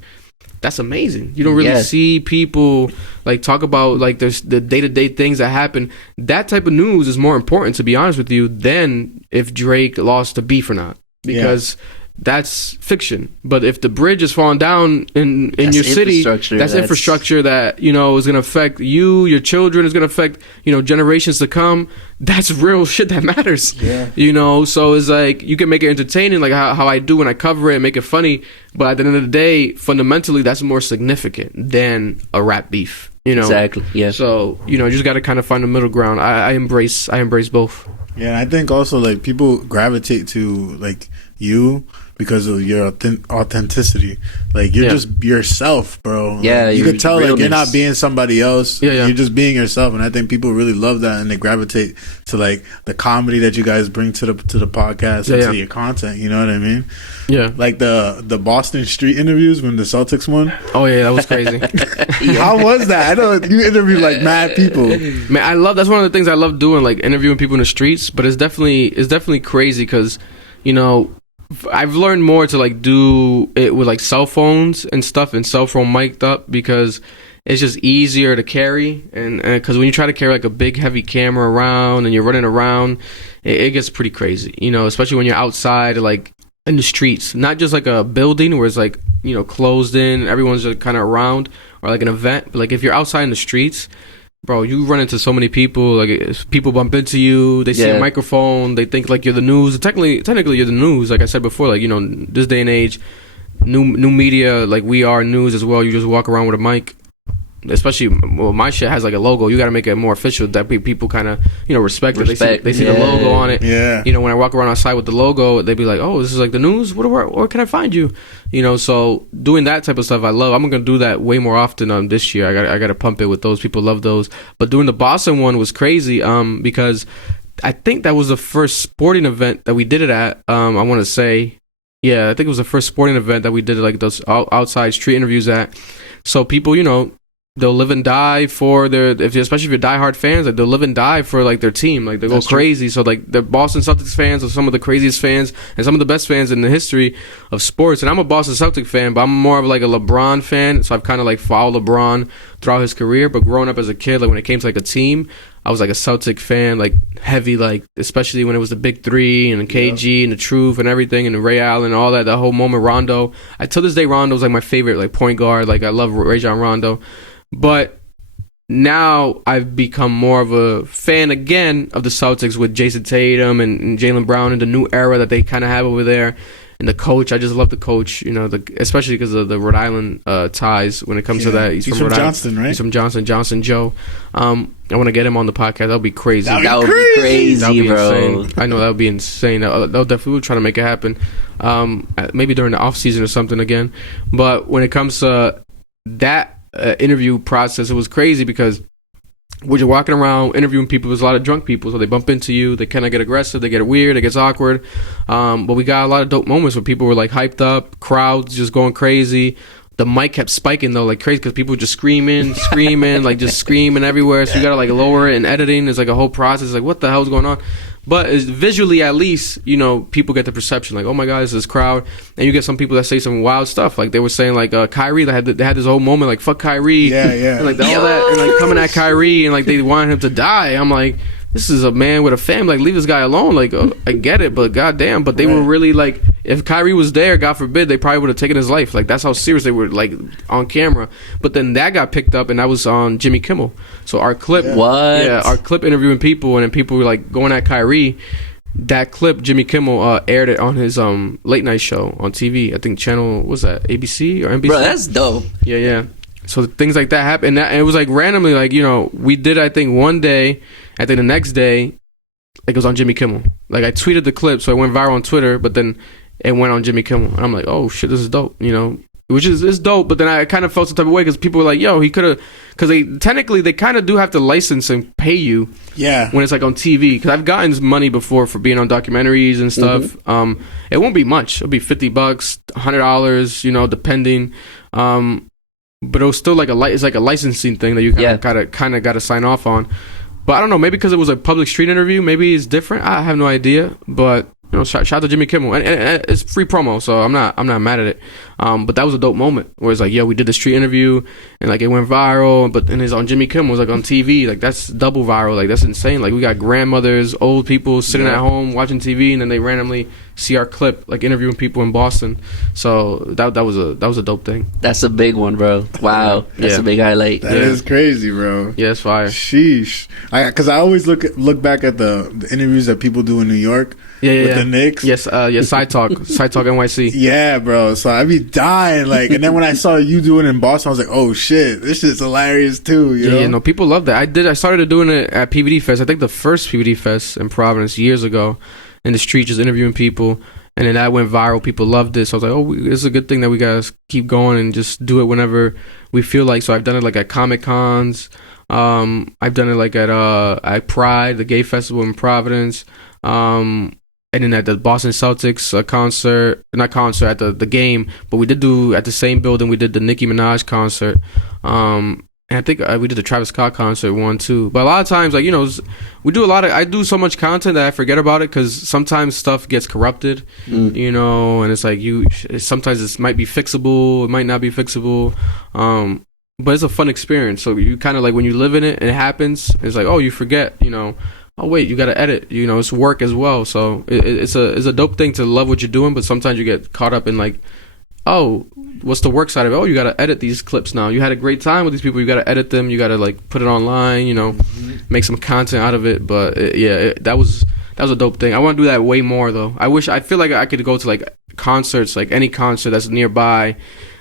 that's amazing. You don't really see people like talk about like there's the day-to-day things that happen. That type of news is more important, to be honest with you, than if Drake lost a beef or not, because that's fiction. But if the bridge is falling down in your city, that's infrastructure that, you know, is going to affect you, your children, is going to affect, you know, generations to come. That's real shit that matters. You know, so it's like, you can make it entertaining, like how I do when I cover it and make it funny, but at the end of the day, fundamentally, that's more significant than a rap beef. You know, exactly. Yeah. So, you know, you just got to kind of find a middle ground. I embrace both. Yeah, and I think also like people gravitate to like you because of your authenticity. Like, you're just yourself, bro. Yeah, like, you can tell realness. Like, you're not being somebody else. You're just being yourself, and I think people really love that, and they gravitate to like the comedy that you guys bring to the podcast and to your content. You know what I mean? Yeah. Like the Boston Street interviews when the Celtics won. Oh yeah, that was crazy. How was that? I know you interviewed like mad people. Man, that's one of the things I love doing, like interviewing people in the streets. But it's definitely crazy because, you know, I've learned more to like do it with like cell phones and stuff, and cell phone mic'd up, because it's just easier to carry, and because when you try to carry like a big heavy camera around and you're running around, it gets pretty crazy, you know, especially when you're outside, like in the streets, not just like a building where it's like, you know, closed in, everyone's just kind of around, or like an event, but like if you're outside in the streets, bro, you run into so many people. Like, people bump into you. They see a microphone. They think like you're the news. Technically, you're the news. Like I said before, like, you know, this day and age, new media, like we are news as well. You just walk around with a mic. Especially, well, my shit has like a logo. You got to make it more official that people kind of, you know, respect it. They see the logo on it. Yeah. You know, when I walk around outside with the logo, they be like, "Oh, this is like the news. Where can I find you?" You know, so doing that type of stuff, I love. I'm gonna do that way more often. This year, I got to pump it with those. People love those. But doing the Boston one was crazy. Because I think that was the first sporting event that we did it at. I want to say, yeah, I think it was the first sporting event that we did like those outside street interviews at. So people, you know, they'll live and die for especially if you're diehard fans, like they'll live and die for like their team, like they go crazy. So like the Boston Celtics fans are some of the craziest fans and some of the best fans in the history of sports. And I'm a Boston Celtics fan, but I'm more of like a LeBron fan. So I've kind of like followed LeBron throughout his career. But growing up as a kid, like when it came to like a team, I was like a Celtic fan, like heavy, like especially when it was the Big Three and KG and the Truth and everything and Ray Allen and all that. The whole moment, Rondo. To this day, Rondo was like my favorite, like point guard. Like I love Rajon Rondo. But now I've become more of a fan again of the Celtics with Jason Tatum and Jaylen Brown and the new era that they kind of have over there. And the coach, I just love the coach, you know, especially because of the Rhode Island ties when it comes to that. He's from Rhode Johnston, Island. Right? He's from Johnson Joe. I want to get him on the podcast. That would be crazy. That would be crazy, bro. Insane. I know that would be insane. They'll definitely try to make it happen. Maybe during the off season or something again. But when it comes to that interview process, it was crazy because when you're walking around interviewing people, there's a lot of drunk people, so they bump into you, they kind of get aggressive, they get weird, it gets awkward, but we got a lot of dope moments where people were like hyped up, crowds just going crazy. The mic kept spiking though like crazy because people were just screaming like just screaming everywhere, so you gotta like lower it. And editing is like a whole process, like what the hell's going on. But visually, at least, you know, people get the perception like, oh my god, this crowd. And you get some people that say some wild stuff, like they were saying like Kyrie, they had this whole moment like fuck Kyrie, and like all that, and like coming at Kyrie and like they wanted him to die. I'm like, this is a man with a family, like leave this guy alone. Like I get it, but goddamn. But they were really like, if Kyrie was there, God forbid, they probably would have taken his life. Like that's how serious they were, like on camera. But then that got picked up, and that was on Jimmy Kimmel. So our clip, our clip interviewing people, and then people were like going at Kyrie. That clip, Jimmy Kimmel aired it on his late night show on TV. I think channel, what was that, ABC or NBC? Bro, that's dope. Yeah. So things like that happened. And it was like randomly, like, you know, we did, I think, one day. I think the next day, like, it was on Jimmy Kimmel. Like, I tweeted the clip, so it went viral on Twitter, but then it went on Jimmy Kimmel. And I'm like, oh, shit, this is dope, you know? Which is dope, but then I kind of felt some type of way because people were like, yo, he could have... Because they kind of do have to license and pay you when it's, like, on TV. Because I've gotten money before for being on documentaries and stuff. Mm-hmm. It won't be much. It'll be $50, $100, you know, depending... but it was still like it's like a licensing thing that you kind of got to sign off on. But I don't know, maybe because it was a public street interview, maybe it's different. I have no idea. But you know, shout out to Jimmy Kimmel, and it's free promo, so I'm not mad at it. But that was a dope moment where it's like, yo, we did the street interview and like it went viral, but then it's on Jimmy Kimmel, it was like on TV, like that's double viral, like that's insane. Like we got grandmothers, old people sitting at home watching TV, and then they randomly see our clip, like interviewing people in Boston. So that was a dope thing. That's a big one, bro. Wow, that's a big highlight. That is crazy, bro. Yeah, it's fire. Sheesh. Because I always look back at the interviews that people do in New York. With the Knicks. Yes, Side Talk NYC. Yeah, bro. So I'd be dying, like, and then when I saw you doing it in Boston, I was like, oh shit, this shit's hilarious too. You know? Yeah, no, people love that. I started doing it at PVD Fest. I think the first PVD Fest in Providence years ago, in the street, just interviewing people, and then that went viral. People loved it. So I was like, oh, it's a good thing that we gotta keep going and just do it whenever we feel like. So I've done it like at Comic Cons. I've done it like at Pride, the gay festival in Providence. And then at the Boston Celtics at the game, but we did do at the same building, we did the Nicki Minaj concert. And I think we did the Travis Scott concert one too. But a lot of times, like, you know, I do so much content that I forget about it because sometimes stuff gets corrupted, you know, and it's like sometimes it might be fixable, it might not be fixable. But it's a fun experience. So you kind of like when you live in it and it happens, it's like, oh, you forget, you know. Oh wait, you gotta edit. You know, it's work as well. So it's a dope thing to love what you're doing, but sometimes you get caught up in like oh, what's the work side of it? Oh, you got to edit these clips now. You had a great time with these people. You got to edit them. You got to like put it online. You know, make some content out of it. But that was a dope thing. I want to do that way more though. I feel like I could go to like concerts, like any concert that's nearby,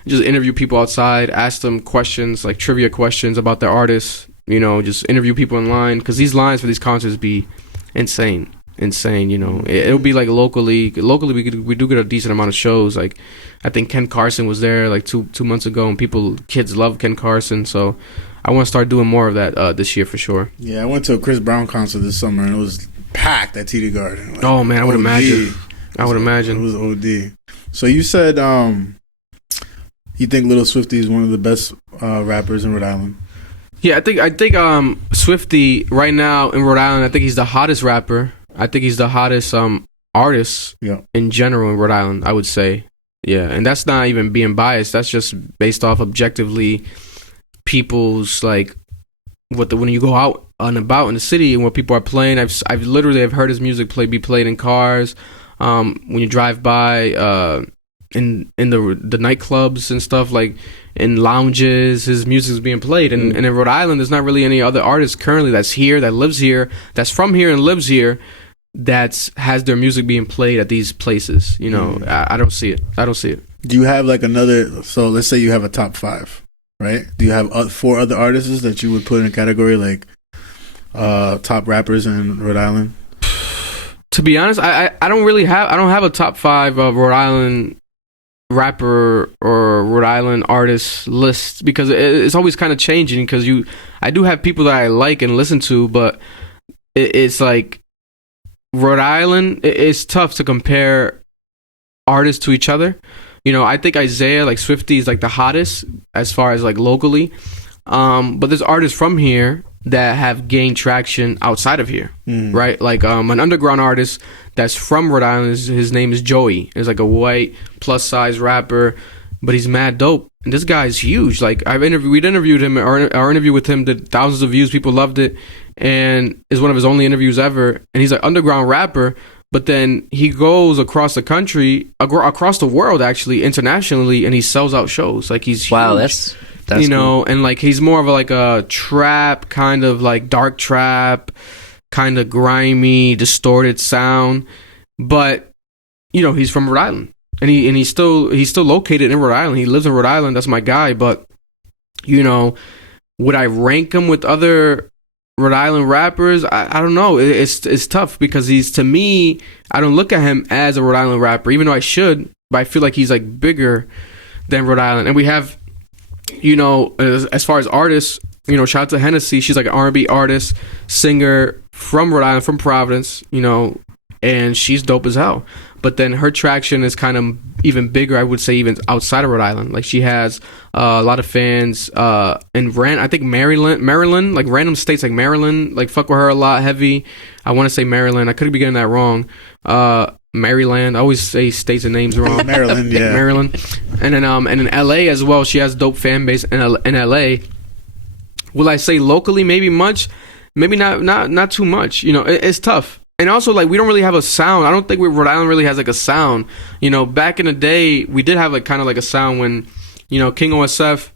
just interview people outside, ask them questions, like trivia questions about their artists. You know, just interview people in line, because these lines for these concerts be insane. You know, it'll be like locally we do get a decent amount of shows. Like I think Ken Carson was there like two months ago, and kids love Ken Carson, so I want to start doing more of that this year for sure. Yeah, I went to a Chris Brown concert this summer, and it was packed at TD Garden. Like, oh man, I would imagine. It was OD. So you said you think Little Swifty is one of the best rappers in Rhode Island? Yeah, I think Swifty right now in Rhode Island, I think he's the hottest rapper. I think he's the hottest artist in general in Rhode Island, I would say. Yeah, and that's not even being biased. That's just based off objectively people's like when you go out and about in the city and what people are playing. I've literally heard his music be played in cars, when you drive by, in the nightclubs and stuff, like in lounges. His music is being played, and in Rhode Island, there's not really any other artist currently that's here, that lives here, that's from here and lives here, that has their music being played at these places. You know, I don't see it. Do you have like another? So let's say you have a top 5, right? Do you have 4 other artists that you would put in a category like top rappers in Rhode Island? To be honest, I don't have a top 5 of Rhode Island rapper or Rhode Island artist list, because it's always kind of changing, because I do have people that I like and listen to, but it's like Rhode Island, it's tough to compare artists to each other. You know, I think Isaiah, like Swifty, is like the hottest as far as like locally, but there's artists from here that have gained traction outside of here, right? Like an underground artist that's from Rhode Island, his name is Joey. He's like a white plus size rapper, but he's mad dope. And this guy's huge. Like we'd interviewed him. Our interview with him did thousands of views. People loved it, and is one of his only interviews ever. And he's an underground rapper, but then he goes across the country, across the world, actually internationally, and he sells out shows. Like he's huge. Wow, that's you know, cool. And like he's more of like a trap, kind of like dark trap, kind of grimy, distorted sound. But you know, he's from Rhode Island, and he's still located in Rhode Island. He lives in Rhode Island. That's my guy. But you know, would I rank him with other Rhode Island rappers? I don't know. It's tough, because to me, I don't look at him as a Rhode Island rapper, even though I should. But I feel like he's like bigger than Rhode Island. And we have, you know, as far as artists, you know, shout out to Hennessy. She's like an R&B artist, singer from Rhode Island, from Providence, you know, and she's dope as hell. But then her traction is kind of even bigger, I would say, even outside of Rhode Island. Like she has a lot of fans in I think Maryland, like random states like Maryland, like fuck with her a lot, heavy. I want to say Maryland. I could be getting that wrong. Maryland. I always say states and names wrong. Maryland, yeah. Maryland. And then in LA as well, she has dope fan base in LA. Will I say locally maybe much? Maybe not too much. You know, it's tough. And also, like, we don't really have a sound. I don't think Rhode Island really has like a sound. You know, back in the day, we did have like kind of like a sound when, you know, King OSF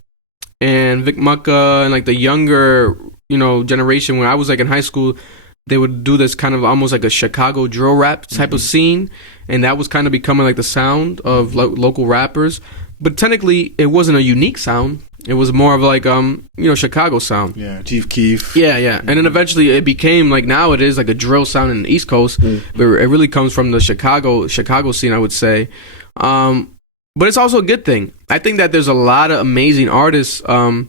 and Vic Mucka and like the younger, you know, generation, when I was like in high school, they would do this kind of almost like a Chicago drill rap type of scene, and that was kind of becoming like the sound of local rappers. But technically, it wasn't a unique sound. It was more of like you know, Chicago sound. Yeah, Chief Keef. Yeah. And then eventually it became like, now it is like a drill sound in the East Coast, but it really comes from the Chicago scene, I would say. But it's also a good thing. I think that there's a lot of amazing artists from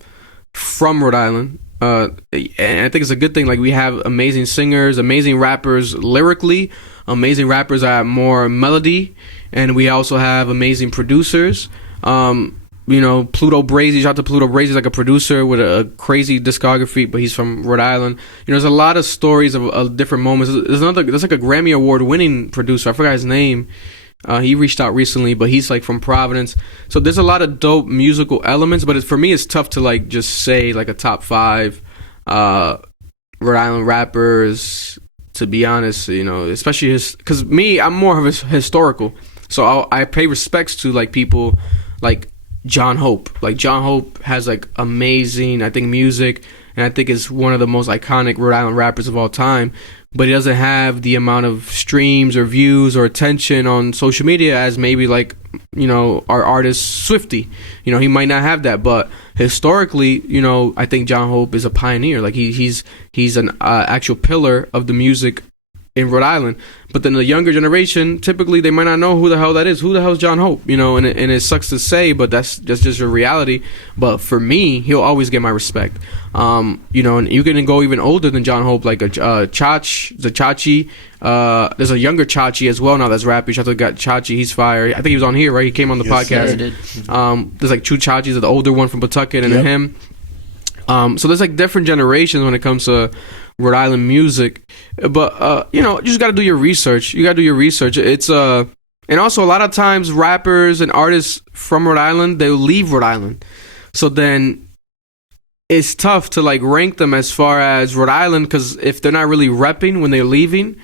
Rhode Island. And I think it's a good thing. Like, we have amazing singers, amazing rappers lyrically, amazing rappers that have more melody, and we also have amazing producers. You know, Pluto Brazy, shout out to Pluto Brazy, like a producer with a crazy discography, but he's from Rhode Island. You know, there's a lot of stories of different moments. There's like a Grammy Award winning producer. I forgot his name. He reached out recently, but he's like from Providence. So there's a lot of dope musical elements, but for me, it's tough to like just say like a top 5 Rhode Island rappers, to be honest, you know, especially because I'm more of a historical. So I pay respects to like people like John Hope. Like John Hope has like amazing, I think, music, and I think is one of the most iconic Rhode Island rappers of all time. But he doesn't have the amount of streams or views or attention on social media as maybe like, you know, our artist Swifty. You know, he might not have that, but historically, you know, I think John Hope is a pioneer. Like he's an actual pillar of the music in Rhode Island. But then the younger generation, typically they might not know who the hell that is. Who the hell is John Hope? You know, and it sucks to say, but that's just a reality. But for me, he'll always get my respect. You know, and you can go even older than John Hope, like a Chachi. There's a younger Chachi as well now that's rapping. Shout out to Chachi, he's fire. I think he was on here, right? He came on the podcast. He did. There's like two Chachis, the older one from Pawtucket, and then him. So there's like different generations when it comes to Rhode Island music, but you know, you just got to do your research. It's and also a lot of times rappers and artists from Rhode Island, they'll leave Rhode Island, so then it's tough to like rank them as far as Rhode Island, because if they're not really repping when they're leaving,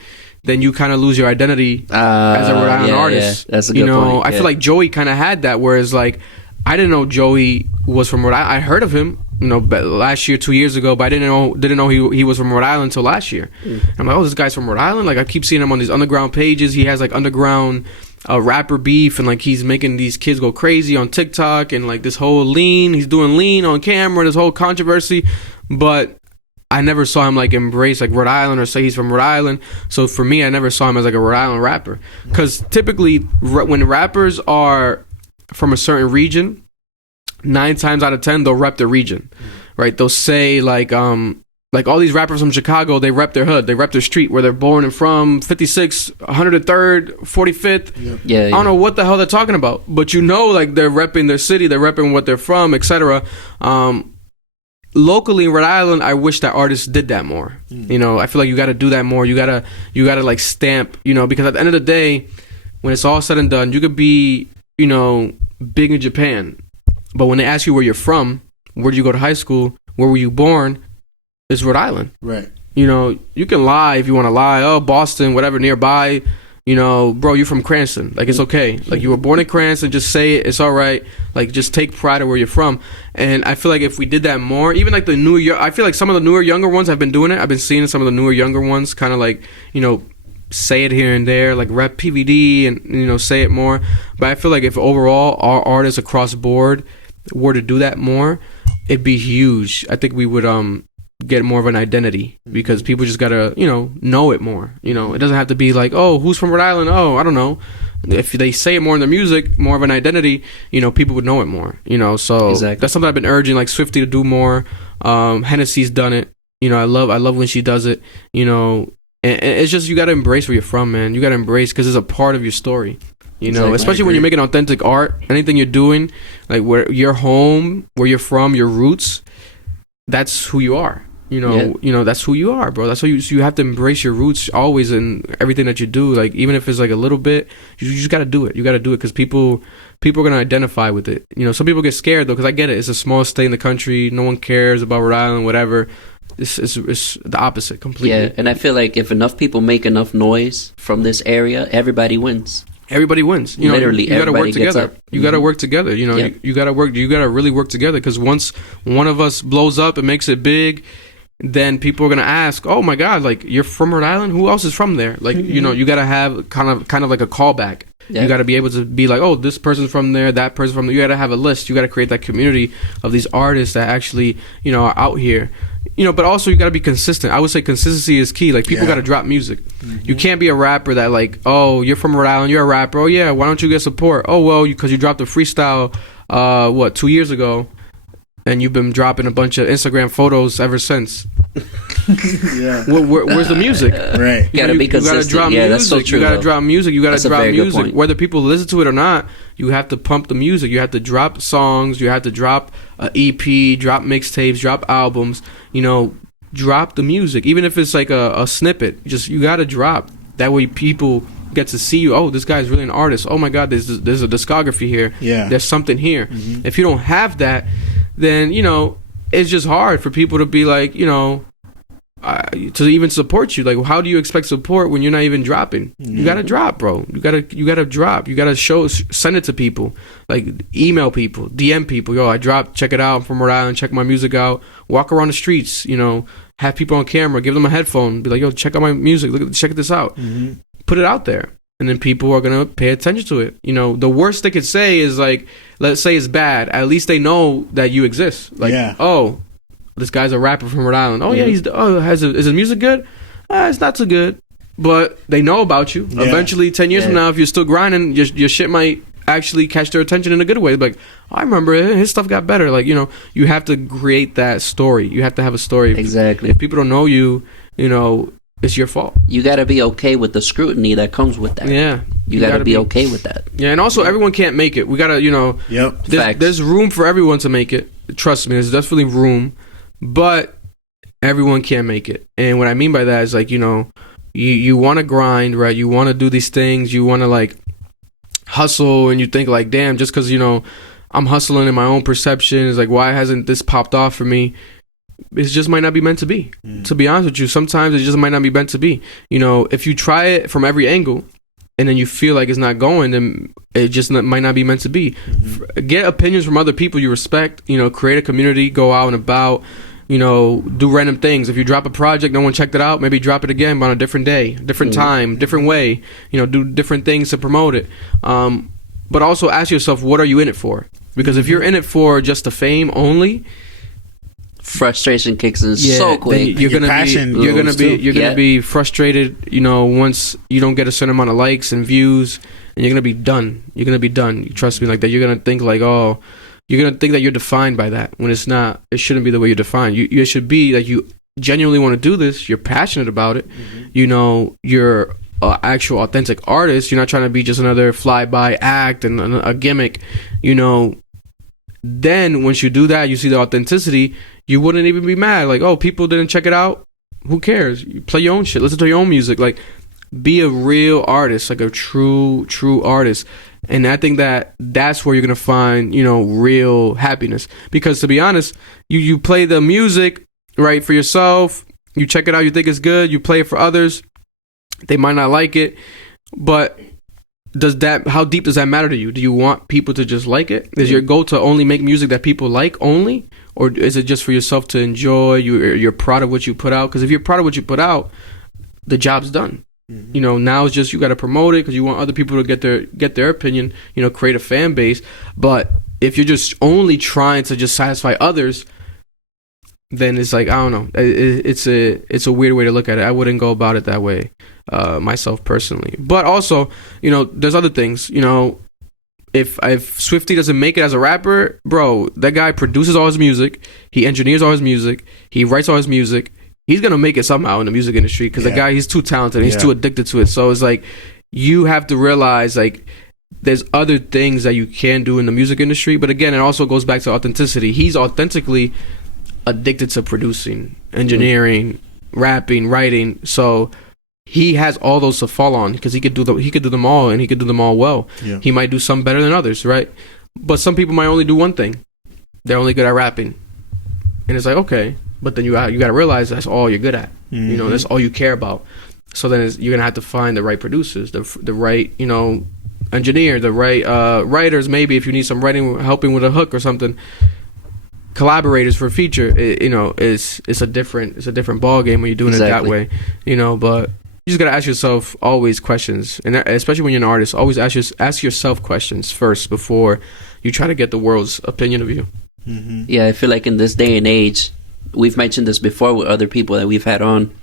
then you kind of lose your identity as a Rhode Island artist. That's a good point. I feel like Joey kind of had that, whereas like I didn't know Joey was from Rhode Island. I heard of him, you know, last year, 2 years ago, but I didn't know he was from Rhode Island until last year. I'm like, oh, this guy's from Rhode Island. Like I keep seeing him on these underground pages. He has like underground rapper beef, and like he's making these kids go crazy on TikTok, and like this whole lean. He's doing lean on camera. This whole controversy, but I never saw him like embrace like Rhode Island or say he's from Rhode Island. So for me, I never saw him as like a Rhode Island rapper, because typically when rappers are from a certain region, 9 times out of 10 they'll rep their region, right? They'll say like all these rappers from Chicago, they rep their hood, they rep their street where they're born and from, 56, 103rd, 45th. Yeah. I don't know what the hell they're talking about, but you know, like they're repping their city, they're repping what they're from, etc. Locally in Rhode Island, I wish that artists did that more. You know, I feel like you got to do that more. You gotta like stamp, you know, because at the end of the day, when it's all said and done, you could be, you know, big in Japan, but when they ask you where you're from, where did you go to high school, where were you born, it's Rhode Island. Right. You know, you can lie if you want to lie. Oh, Boston, whatever, nearby. You know, bro, you're from Cranston. Like, it's okay. Like, you were born in Cranston. Just say it. It's all right. Like, just take pride of where you're from. And I feel like if we did that more, even like I feel like some of the newer, younger ones have been doing it. I've been seeing some of the newer, younger ones kind of like, you know, say it here and there, like rep PVD and, you know, say it more. But I feel like if overall our artists across the board were to do that more, it'd be huge. I think we would get more of an identity, because people just gotta, you know it more. You know, it doesn't have to be like, oh, who's from Rhode Island? Oh, I don't know. If they say it more in their music, more of an identity, you know, people would know it more. You know, so exactly. That's something I've been urging like Swifty to do more. Hennessy's done it. You know, I love when she does it. You know, and it's just, you gotta embrace where you're from, man. You gotta embrace, because it's a part of your story. You know, especially when you're making authentic art, anything you're doing, like where your home, where you're from, your roots, that's who you are. You know, that's who you are, bro. That's who you have to embrace your roots always in everything that you do. Like, even if it's like a little bit, you just got to do it. You got to do it, because people are going to identify with it. You know, some people get scared though, because I get it. It's a small state in the country. No one cares about Rhode Island, whatever. It's the opposite completely. Yeah, and I feel like if enough people make enough noise from this area, everybody wins. Everybody wins. You know, literally, you gotta work together. Up. You gotta work together. You know, you gotta work. You gotta really work together, because once one of us blows up and makes it big, then people are gonna ask, "Oh my God, like, you're from Rhode Island? Who else is from there?" Like, you know, you gotta have kind of like a callback. Yeah. You gotta be able to be like, "Oh, this person's from there, that person from there." You gotta have a list. You gotta create that community of these artists that actually, you know, are out here. You know, but also you gotta be consistent. I would say consistency is key. Like, people gotta drop music. You can't be a rapper that like, "Oh, you're from Rhode Island, you're a rapper. Oh yeah, why don't you get support? Oh well, because you dropped a freestyle, 2 years ago, and you've been dropping a bunch of Instagram photos ever since." Yeah. Where's the music? Right. You gotta be consistent. You gotta drop music. That's so true. You gotta drop music. You gotta That's drop a very good music. point. Whether people listen to it or not, you have to pump the music. You have to drop songs. You have to drop an EP, drop mixtapes, drop albums. You know, drop the music. Even if it's like a snippet, just, you gotta drop. That way people get to see you. Oh, this guy's really an artist. Oh my God, there's a discography here. Yeah. There's something here. If you don't have that, then, you know, it's just hard for people to be like, you know, to even support you. Like, how do you expect support when you're not even dropping? You gotta drop, bro. You gotta drop. You gotta send it to people. Like, email people, DM people. Yo, I dropped. Check it out. I'm from Rhode Island. Check my music out. Walk around the streets. You know, have people on camera. Give them a headphone. Be like, yo, check out my music. Check this out. Put it out there, and then people are gonna pay attention to it. You know, the worst they could say is like, let's say it's bad. At least they know that you exist. Like, oh, this guy's a rapper from Rhode Island. Oh yeah, is his music good? It's not so good, but they know about you. Eventually, 10 years from now, if you're still grinding, your shit might actually catch their attention in a good way. Like, oh, I remember his stuff got better. Like, you know, you have to create that story. You have to have a story. Exactly. If people don't know you, you know, it's your fault. You got to be okay with the scrutiny that comes with that. Yeah. You got to be okay with that. Yeah, and also everyone can't make it. We got to, you know, there's room for everyone to make it. Trust me, there's definitely room. But everyone can't make it. And what I mean by that is, like, you know, you want to grind, right? You want to do these things. You want to, like, hustle. And you think, like, damn, just because, you know, I'm hustling in my own perception, is like, why hasn't this popped off for me? It just might not be meant to be. To be honest with you, sometimes it just might not be meant to be. You know, if you try it from every angle and then you feel like it's not going, then it just might not be meant to be. Get opinions from other people you respect. You know, create a community. Go out and about. You know, do random things. If you drop a project, no one checked it out, maybe drop it again, but on a different day, different time, different way. You know, do different things to promote it. But also ask yourself, what are you in it for? Because if you're in it for just the fame only, frustration kicks in so quick. You're gonna be frustrated. You know, once you don't get a certain amount of likes and views, and you're gonna be done. You're gonna be done. Trust me, like that. You're gonna think like, oh. You're going to think that you're defined by that when it's not. It shouldn't be the way you're defined. You should be like, you genuinely want to do this. You're passionate about it. You know, you're an actual authentic artist. You're not trying to be just another fly-by act and a gimmick. You know, then once you do that, you see the authenticity, you wouldn't even be mad. Like, oh, people didn't check it out. Who cares? You play your own shit. Listen to your own music. Like, be a real artist, like a true artist. And I think that's where you're going to find, you know, real happiness. Because to be honest, you play the music, right, for yourself. You check it out. You think it's good. You play it for others. They might not like it. But how deep does that matter to you? Do you want people to just like it? Is your goal to only make music that people like only? Or is it just for yourself to enjoy? You're proud of what you put out? Because if you're proud of what you put out, the job's done. You know, now it's just you got to promote it because you want other people to get their opinion. You know, create a fan base. But if you're just only trying to just satisfy others, then it's like, I don't know. It's a weird way to look at it. I wouldn't go about it that way, myself personally. But also, you know, there's other things. You know, if Swifty doesn't make it as a rapper, bro, that guy produces all his music, he engineers all his music, he writes all his music. He's going to make it somehow in the music industry because the guy, he's too talented. He's too addicted to it. So it's like, you have to realize, like, there's other things that you can do in the music industry. But again, it also goes back to authenticity. He's authentically addicted to producing, engineering, rapping, writing. So he has all those to fall on because he could do them all, and he could do them all well. Yeah. He might do some better than others, right? But some people might only do one thing. They're only good at rapping. And it's like, okay. But then you got to realize that's all you're good at. You know, that's all you care about. So then you're going to have to find the right producers, the right, you know, engineer, the right writers, maybe if you need some writing, helping with a hook or something. Collaborators for a feature, you know, it's a different ball game when you're doing it that way. You know, but you just got to ask yourself always questions. And especially when you're an artist, always ask yourself questions first before you try to get the world's opinion of you. Yeah, I feel like in this day and age, we've mentioned this before with other people that we've had on.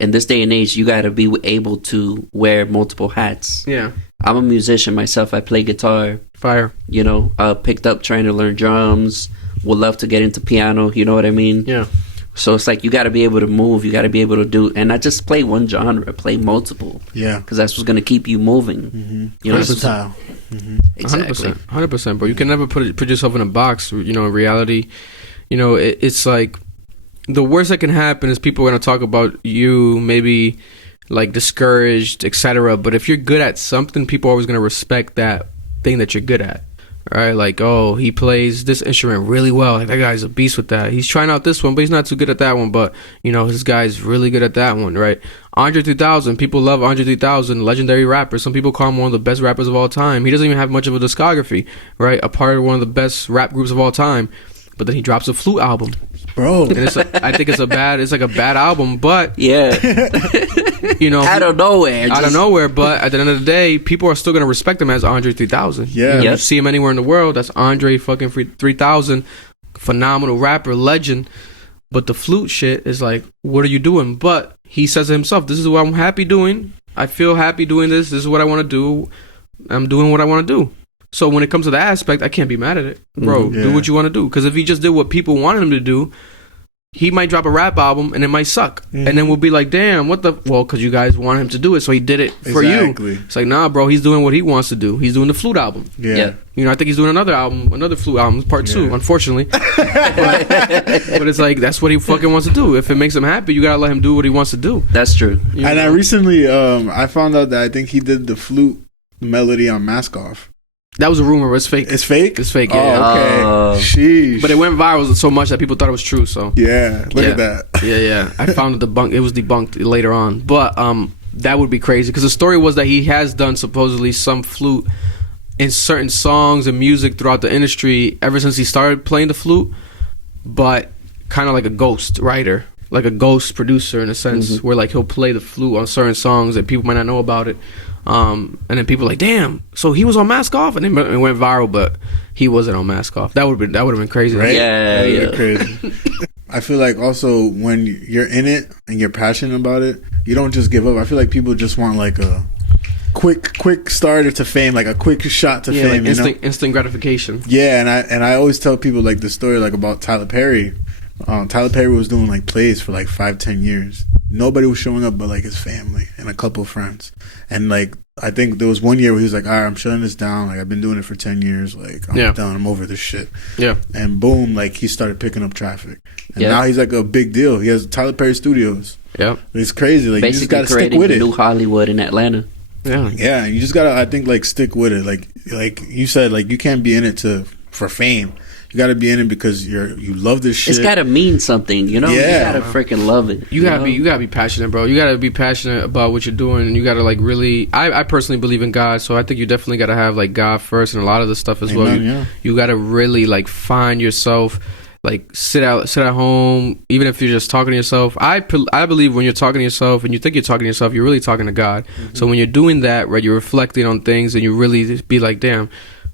In this day and age, you got to be able to wear multiple hats. Yeah. I'm a musician myself. I play guitar. Fire. You know, picked up trying to learn drums. Would love to get into piano. You know what I mean? Yeah. So it's like you got to be able to move. You got to be able to do, and not just play one genre, play multiple. Yeah. Because that's what's going to keep you moving. You know, versatile. Exactly. 100%, bro. You can never put yourself in a box. You know, in reality, you know, it's like, the worst that can happen is people are going to talk about you, maybe like discouraged, etc. But if you're good at something, people are always going to respect that thing that you're good at. right? Like, oh, he plays this instrument really well. Like, that guy's a beast with that. He's trying out this one, but he's not too good at that one. But, you know, this guy's really good at that one, right? Andre 3000, people love Andre 3000, legendary rapper. Some people call him one of the best rappers of all time. He doesn't even have much of a discography, right? A part of one of the best rap groups of all time. But then he drops a flute album. Bro. And I think it's like a bad album, but Yeah. you know, Out of nowhere. out of nowhere. But at the end of the day, people are still gonna respect him as Andre 3000. Yeah. You Yep. see him anywhere in the world, that's Andre fucking 3000, phenomenal rapper, legend. But the flute shit is like, what are you doing? But he says to himself, this is what I'm happy doing. I feel happy doing this. This is what I want to do. I'm doing what I want to do. So when it comes to that aspect, I can't be mad at it. Bro, Yeah. do what you want to do. Because if he just did what people wanted him to do, he might drop a rap album and it might suck. And then we'll be like, damn, what the... Well, because you guys wanted him to do it, so he did it for Exactly. you. It's like, nah, bro, he's doing what he wants to do. He's doing the flute album. Yeah. Yeah. You know, I think he's doing another flute album, part 2, Yeah. unfortunately. but it's like, that's what he fucking wants to do. If it makes him happy, you gotta let him do what he wants to do. That's true. You And I know? recently, I found out that I think he did the flute melody on Mask Off. That was a rumor, but it's fake. It's fake? It's fake, Oh, yeah. okay. Oh. Sheesh. But it went viral so much that people thought it was true, so... Yeah, look Yeah. at that. Yeah. I found it was debunked later on. But that would be crazy. Because the story was that he has done, supposedly, some flute in certain songs and music throughout the industry ever since he started playing the flute. But kind of like a ghost writer. Like a ghost producer, in a sense. Where, like, he'll play the flute on certain songs that people might not know about it. And then people are like, damn, so he was on Mask Off, and it went viral, but he wasn't on Mask Off. That would have been crazy, Right? Yeah, That'd be yeah. crazy. I feel like also when you're in it and you're passionate about it, you don't just give up. I feel like people just want like a quick starter to fame, like a quick shot to Yeah, fame. like instant gratification. Yeah, and I always tell people like the story like about Tyler Perry. Tyler Perry was doing like plays for like 5-10 years. Nobody was showing up but like his family and a couple of friends. And like I think there was one year where he was like, all right, I'm shutting this down. Like I've been doing it for 10 years. Like I'm done. I'm over this shit. Yeah. And boom, like he started picking up traffic. And Yeah. now he's like a big deal. He has Tyler Perry Studios. Yeah. It's crazy. Like you just Basically gotta stick creating with the it. new Hollywood in Atlanta. Yeah. Yeah, you just gotta I think like stick with it. Like you said, like you can't be in it for fame. You gotta be in it because you love this shit. It's gotta mean something, you know? Yeah. You gotta freaking love it. You gotta know? be passionate, bro. You gotta be passionate about what you're doing, and you gotta like really. I personally believe in God, so I think you definitely gotta have like God first, and a lot of the stuff as well. Amen, You gotta really like find yourself, like sit at home, even if you're just talking to yourself. I believe when you're talking to yourself and you think you're talking to yourself, you're really talking to God. So when you're doing that, right, you're reflecting on things, and you really be like, damn,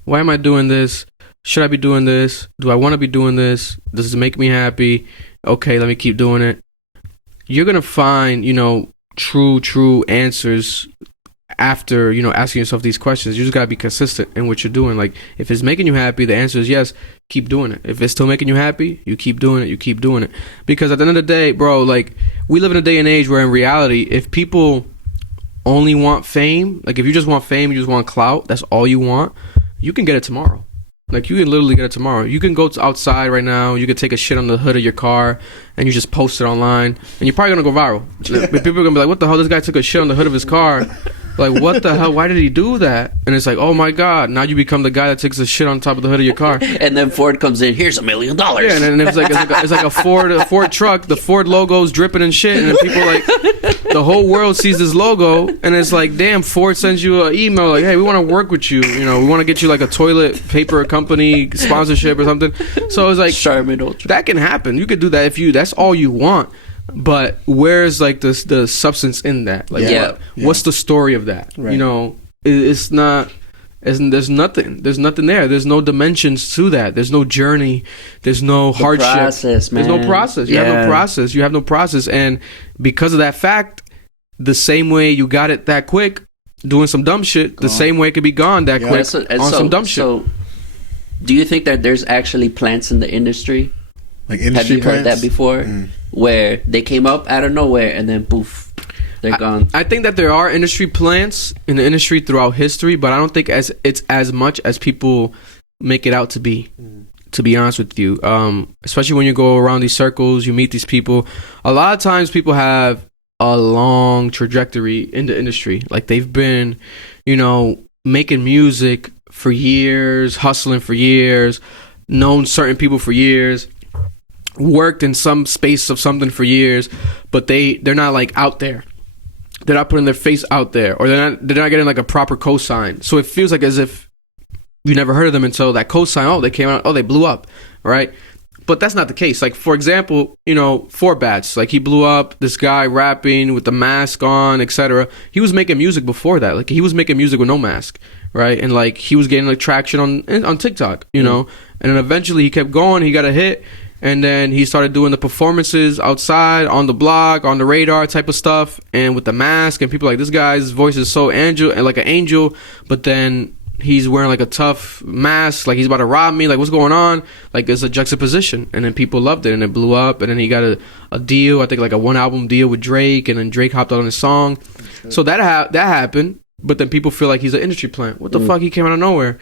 why am I doing this? Should I be doing this? Do I want to be doing this? Does it make me happy? Okay, let me keep doing it. You're going to find, true answers after, asking yourself these questions. You just got to be consistent in what you're doing. Like, if it's making you happy, the answer is yes, keep doing it. If it's still making you happy, you keep doing it. Because at the end of the day, bro, like, we live in a day and age where in reality, if people only want fame, like if you just want fame, you just want clout, that's all you want, you can get it tomorrow. Like, you can literally get it tomorrow. You can go outside right now. You can take a shit on the hood of your car, and you just post it online, and you're probably gonna go viral. People are gonna be like, "What the hell? This guy took a shit on the hood of his car. Like, what the hell? Why did he do that?" And it's like, "Oh my god!" Now you become the guy that takes a shit on top of the hood of your car. And then Ford comes in, here's $1 million. Yeah, and then it's like a Ford truck. The Ford logo's dripping and shit, and then people like the whole world sees this logo, and it's like, damn, Ford sends you an email like, hey, we want to work with you. We want to get you like a toilet paper company sponsorship or something. So it's like Charmin Ultra. that can happen. You could do that if that's all you want. But where's like the substance in that? Like, Yeah. what's the story of that? Right. It's not. There's nothing. There's nothing there. There's no dimensions to that. There's no journey. There's no hardship. Process, man. There's no process. You have no process. You have no process. And because of that fact, the same way you got it that quick, doing some dumb shit, the same way it could be gone that quick on some dumb shit. So, do you think that there's actually plants in the industry? Like Have industry you heard plants? that before? Where they came up out of nowhere and then poof, they're gone. I think that there are industry plants in the industry throughout history, but I don't think it's as much as people make it out to be. To be honest with you, especially when you go around these circles, you meet these people. A lot of times, people have a long trajectory in the industry. Like they've been, making music for years, hustling for years, known certain people for years, worked in some space of something for years, but they're not like out there. They're not putting their face out there, or they're not getting like a proper cosign. So it feels like as if you never heard of them until that cosign. Oh, they came out. Oh, they blew up, right? But that's not the case. Like, for example, Four Bats. Like, he blew up. This guy rapping with the mask on, etc. He was making music before that. Like, he was making music with no mask, right? And like, he was getting like traction on TikTok, And then eventually he kept going. He got a hit. And then he started doing the performances outside, on the block, on the radar type of stuff, and with the mask. And people are like, this guy's voice is so like an angel, but then he's wearing like a tough mask, like he's about to rob me. Like, what's going on? Like, it's a juxtaposition. And then people loved it, and it blew up. And then he got a deal, I think like a 1-album deal with Drake, and then Drake hopped out on his song. So that happened. But then people feel like he's an industry plant. What the fuck? He came out of nowhere.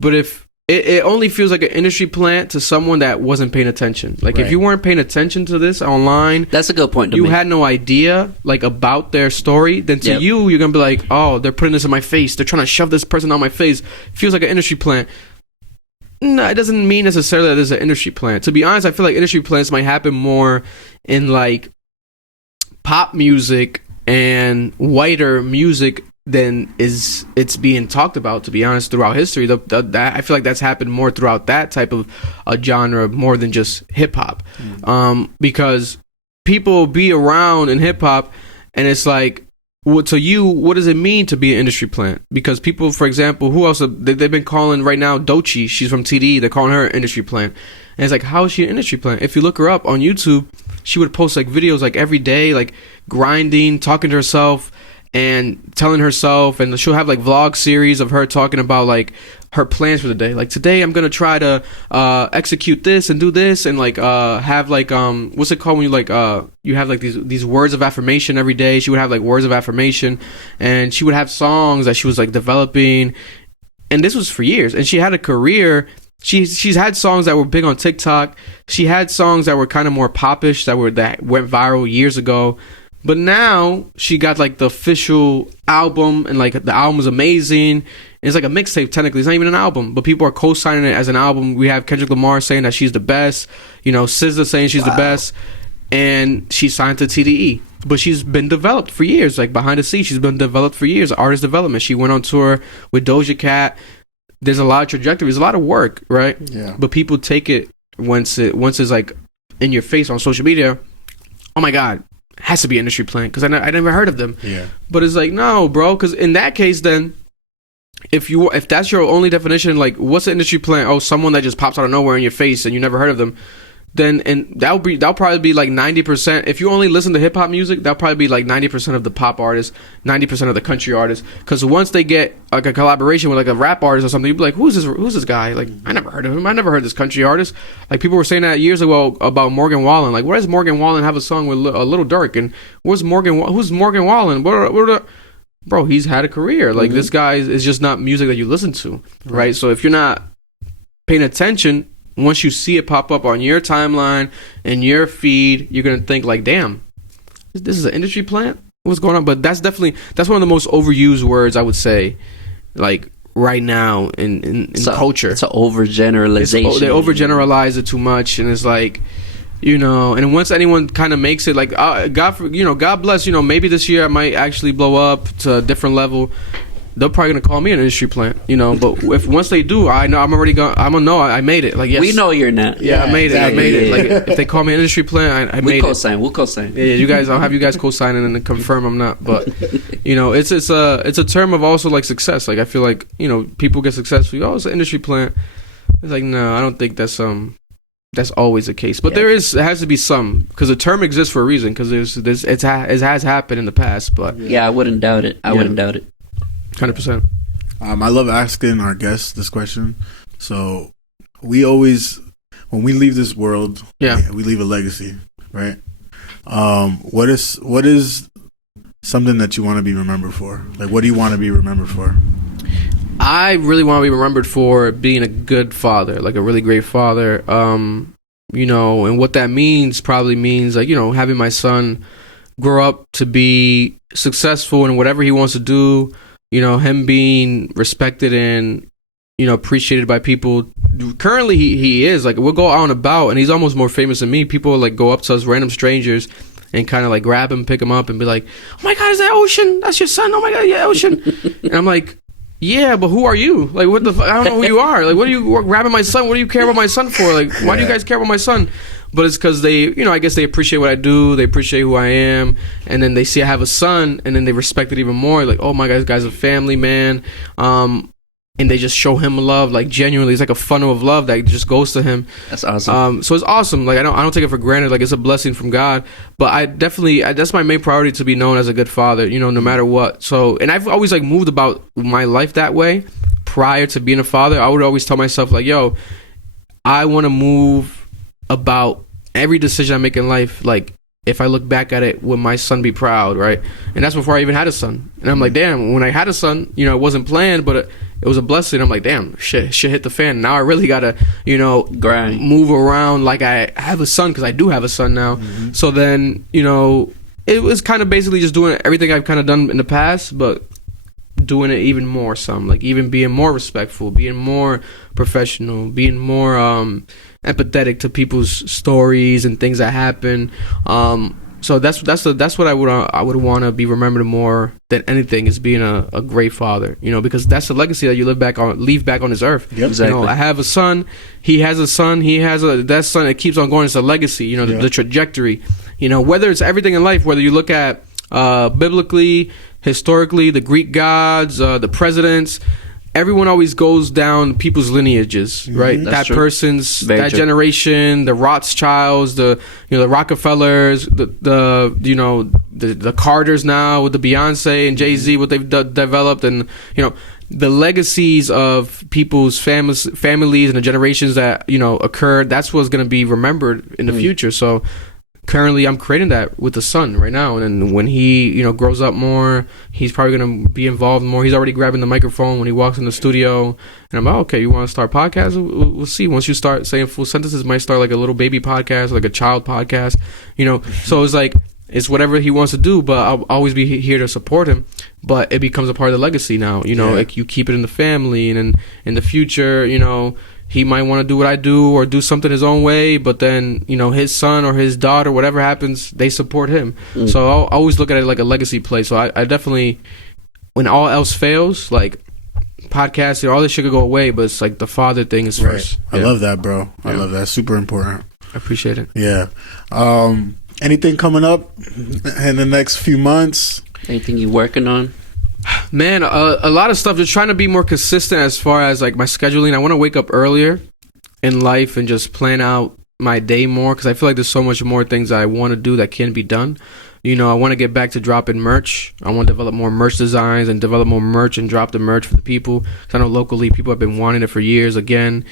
But if it only feels like an industry plant to someone that wasn't paying attention. Like, if you weren't paying attention to this online, that's a good point. You had no idea like about their story. Then to you're gonna be like, oh, they're putting this in my face. They're trying to shove this person on my face. Feels like an industry plant. No, it doesn't mean necessarily that there's an industry plant. To be honest, I feel like industry plants might happen more in like pop music and whiter music than it's being talked about, to be honest, throughout history. I feel like that's happened more throughout that type of a genre more than just hip-hop. Because people be around in hip-hop, and it's like, to you, what does it mean to be an industry plant? Because people, for example, who else they've been calling right now? Doechii, she's from TDE, they're calling her an industry plant. And it's like, how is she an industry plant? If you look her up on YouTube, she would post like videos like every day, like grinding, talking to herself, and telling herself, and she'll have like vlog series of her talking about like her plans for the day. Like, today I'm gonna try to execute this and do this, and like have like what's it called when you like you have like these words of affirmation every day. She would have like words of affirmation, and she would have songs that she was like developing, and this was for years. And she had a career. She's had songs that were big on TikTok. She had songs that were kind of more popish that went viral years ago. But now she got like the official album, and like the album is amazing. It's like a mixtape technically. It's not even an album, but people are co-signing it as an album. We have Kendrick Lamar saying that she's the best. SZA saying she's the best, and she signed to TDE. But she's been developed for years, like behind the scenes. She's been developed for years. Artist development. She went on tour with Doja Cat. There's a lot of trajectory. There's a lot of work, right? Yeah. But people take it once it's like in your face on social media. Oh my God. Has to be industry plant because I never heard of them. Yeah. But it's like, no, bro, because in that case, then if that's your only definition, like, what's an industry plant? Oh, someone that just pops out of nowhere in your face and you never heard of them. Then and that'll probably be like 90%. If you only listen to hip hop music, that'll probably be like 90% of the pop artists, 90% of the country artists. Because once they get like a collaboration with like a rap artist or something, you'll be like, who's this guy? Like, I never heard of him. I never heard this country artist. Like, people were saying that years ago about Morgan Wallen. Like, where does Morgan Wallen have a song with Little Durk? And who's Morgan Wallen? Bro, he's had a career. Like, this guy is just not music that you listen to, right? So if you're not paying attention, once you see it pop up on your timeline and your feed, you're gonna think like, damn, this is an industry plant? What's going on? But that's one of the most overused words, I would say, like right now in culture. It's an overgeneralization. They overgeneralize it too much, and it's like, and once anyone kind of makes it like, God bless, maybe this year I might actually blow up to a different level. They're probably gonna call me an industry plant, But if once they do, I know I'm gonna know I made it. Like, yes, we know you're not. Yeah, I made it. I made it. Like, if they call me an industry plant, I made it. We'll co-sign. Yeah, you guys. I'll have you guys co-sign and then confirm I'm not. But it's a term of also like success. Like, I feel like people get successful. Oh, it's an industry plant. It's like, no, I don't think that's always the case. But it has to be some, because the term exists for a reason. Because it has happened in the past. But yeah, I wouldn't doubt it. I wouldn't doubt it. 100%. I love asking our guests this question. So we always, when we leave this world, we leave a legacy, right? What is something that you want to be remembered for? Like, what do you want to be remembered for? I really want to be remembered for being a good father, like a really great father. And what that means probably means like, having my son grow up to be successful in whatever he wants to do. Him being respected in appreciated by people. Currently, he is like, we'll go out and about, and he's almost more famous than me. People like go up to us, random strangers, and kind of like grab him, pick him up, and be like, "Oh my God, is that Ocean? That's your son? Oh my God, yeah, Ocean." And I'm like, "Yeah, but who are you? Like, what the? I don't know who you are. Like, what are you grabbing my son? What do you care about my son for? Like, why do you guys care about my son?" But it's because they, I guess they appreciate what I do. They appreciate who I am. And then they see I have a son, and then they respect it even more. Like, oh my God, this guy's a family man. And they just show him love, like genuinely. It's like a funnel of love that just goes to him. That's awesome. So it's awesome. Like I don't take it for granted. Like it's a blessing from God. But I definitely, that's my main priority, to be known as a good father, no matter what. So, and I've always like moved about my life that way. Prior to being a father, I would always tell myself like, yo, I want to move about every decision I make in life. Like if I look back at it, would my son be proud, right? And that's before I even had a son. And I'm like, damn, when I had a son, it wasn't planned, but it was a blessing. I'm like, damn, shit hit the fan. Now I really gotta, grind, move around like I have a son, because I do have a son now. Mm-hmm. So then, it was kind of basically just doing everything I've kind of done in the past, but doing it even more. Like even being more respectful, being more professional, being more empathetic to people's stories and things that happen. So that's what I would want to be remembered more than anything, is being a great father, because that's the legacy that you leave back on this earth. Yep. Exactly. I have a son, he has a son, that son, it keeps on going. It's a legacy, the trajectory, whether it's everything in life, whether you look at biblically, historically, the Greek gods, the presidents. Everyone always goes down people's lineages, right? That true. Person's Very that true. Generation, the Rothschilds, the Rockefellers, the Carters now with the Beyonce and Jay-Z, what they've developed, and the legacies of people's families and the generations that occurred. That's what's going to be remembered in the future. So currently I'm creating that with the son right now, and when he grows up more, he's probably going to be involved more. He's already grabbing the microphone when he walks in the studio, and I'm like, okay, you want to start podcast? We'll see. Once you start saying full sentences, it might start like a little baby podcast, like a child podcast, so it's like, it's whatever he wants to do, but I'll always be here to support him. But it becomes a part of the legacy now, like you keep it in the family, and then in the future, he might want to do what I do or do something his own way, but then, his son or his daughter, whatever happens, they support him. So I'll always look at it like a legacy play. So I definitely, when all else fails, like podcasts, all this shit could go away, but it's like the father thing is first. I love that, bro. I love that. Super important. I appreciate it. Yeah. Anything coming up in the next few months? Anything you working on? Man, a lot of stuff. Just trying to be more consistent as far as like my scheduling. I want to wake up earlier in life and just plan out my day more, because I feel like there's so much more things I want to do that can be done. I want to get back to dropping merch. I want to develop more merch designs and develop more merch and drop the merch for the people. 'Cause I know locally people have been wanting it for years. Again,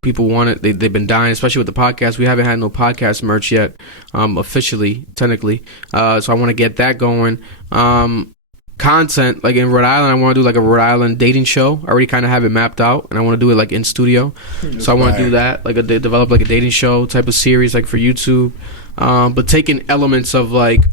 people want it. They've been dying, especially with the podcast. We haven't had no podcast merch yet, officially, technically. So I want to get that going. Content, like in Rhode Island, I want to do like a Rhode Island dating show. I already kind of have it mapped out, and I want to do it like in studio. So I want to do that, like develop like a dating show type of series, like for YouTube, but taking elements of like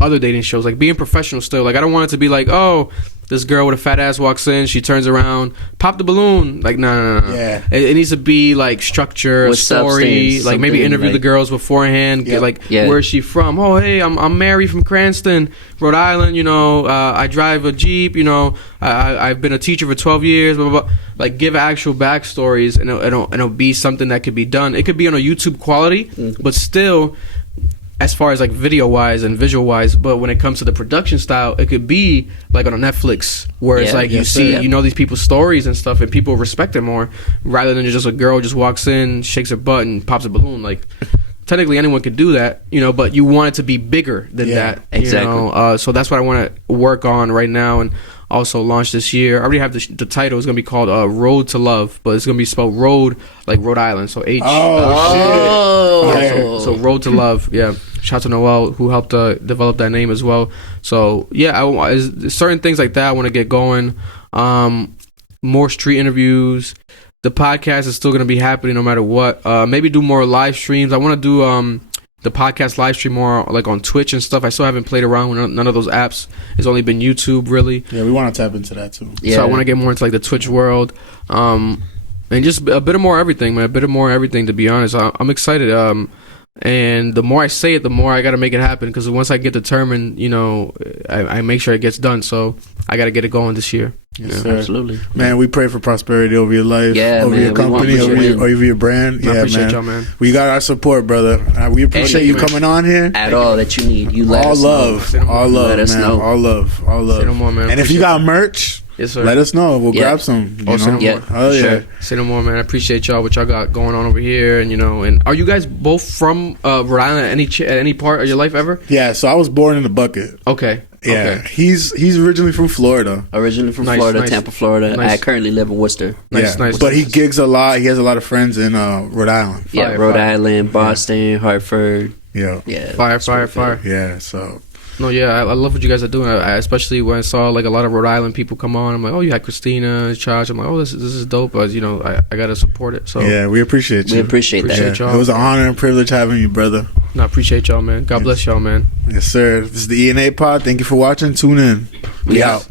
other dating shows, like being professional still. Like I don't want it to be like, oh, this girl with a fat ass walks in, she turns around, pop the balloon. Like no. Yeah. It needs to be like structure, with story, like maybe interview the girls beforehand. Get like, where is she from? Oh, hey, I'm Mary from Cranston, Rhode Island. I drive a Jeep. I've been a teacher for 12 years. Blah blah blah. Like give actual backstories, and it'll be something that could be done. It could be on a YouTube quality, but still, as far as like video wise and visual wise, but when it comes to the production style, it could be like on a Netflix, where it's like you see these people's stories and stuff, and people respect it more, rather than just a girl just walks in, shakes her butt, and pops a balloon. Like technically anyone could do that, but you want it to be bigger than that. Exactly. So that's what I want to work on right now, and also launch this year. I already have the title. It's going to be called Road to Love, but it's going to be spelled road like Rhode Island. So H. So Road to Love. Yeah. Shout out to Noel, who helped develop that name as well. So yeah, certain things like that I want to get going. More street interviews. The podcast is still going to be happening no matter what. Maybe do more live streams. I want to do the podcast live stream more like on Twitch and stuff. I still haven't played around with none of those apps. It's only been YouTube, really. Yeah, we want to tap into that too. So I want to get more into like the Twitch world, and just a bit of more everything, man. A bit of more everything, to be honest. I'm excited. And the more I say it, the more I got to make it happen. Because once I get determined, you know, I make sure it gets done. So I got to get it going this year. Yes, sir. Absolutely, man. We pray for prosperity over your life, over your company, over your brand. I appreciate y'all, man. We got our support, brother. We appreciate you coming on here. At all that you need, you let us know. All love, let us man. know. All love. Say no more, man. And if you got merch, yes, sir, let us know. We'll grab some. Say no more. Oh yeah. Say no more, man. I appreciate y'all. What y'all got going on over here, and you know. And are you guys both from Rhode Island at any part of your life ever? Yeah. So I was born in the bucket. Okay. Yeah, he's originally from Florida. Originally from Florida, Tampa, Florida. Nice. I currently live in Worcester. Nice. But he gigs a lot. He has a lot of friends in Rhode Island. Rhode Island, Boston, Hartford. Yeah. Fire. Yeah, so... No, yeah, I love what you guys are doing. I especially when I saw like a lot of Rhode Island people come on. I'm like, oh, you had Christina, Charge. I'm like, oh, this is dope. But you know, I gotta support it. So yeah, we appreciate you. We appreciate that. Y'all. It was an honor and privilege having you, brother. No, I appreciate y'all, man. God bless y'all, man. Yes, sir. This is the E&A Pod. Thank you for watching. Tune in. We out.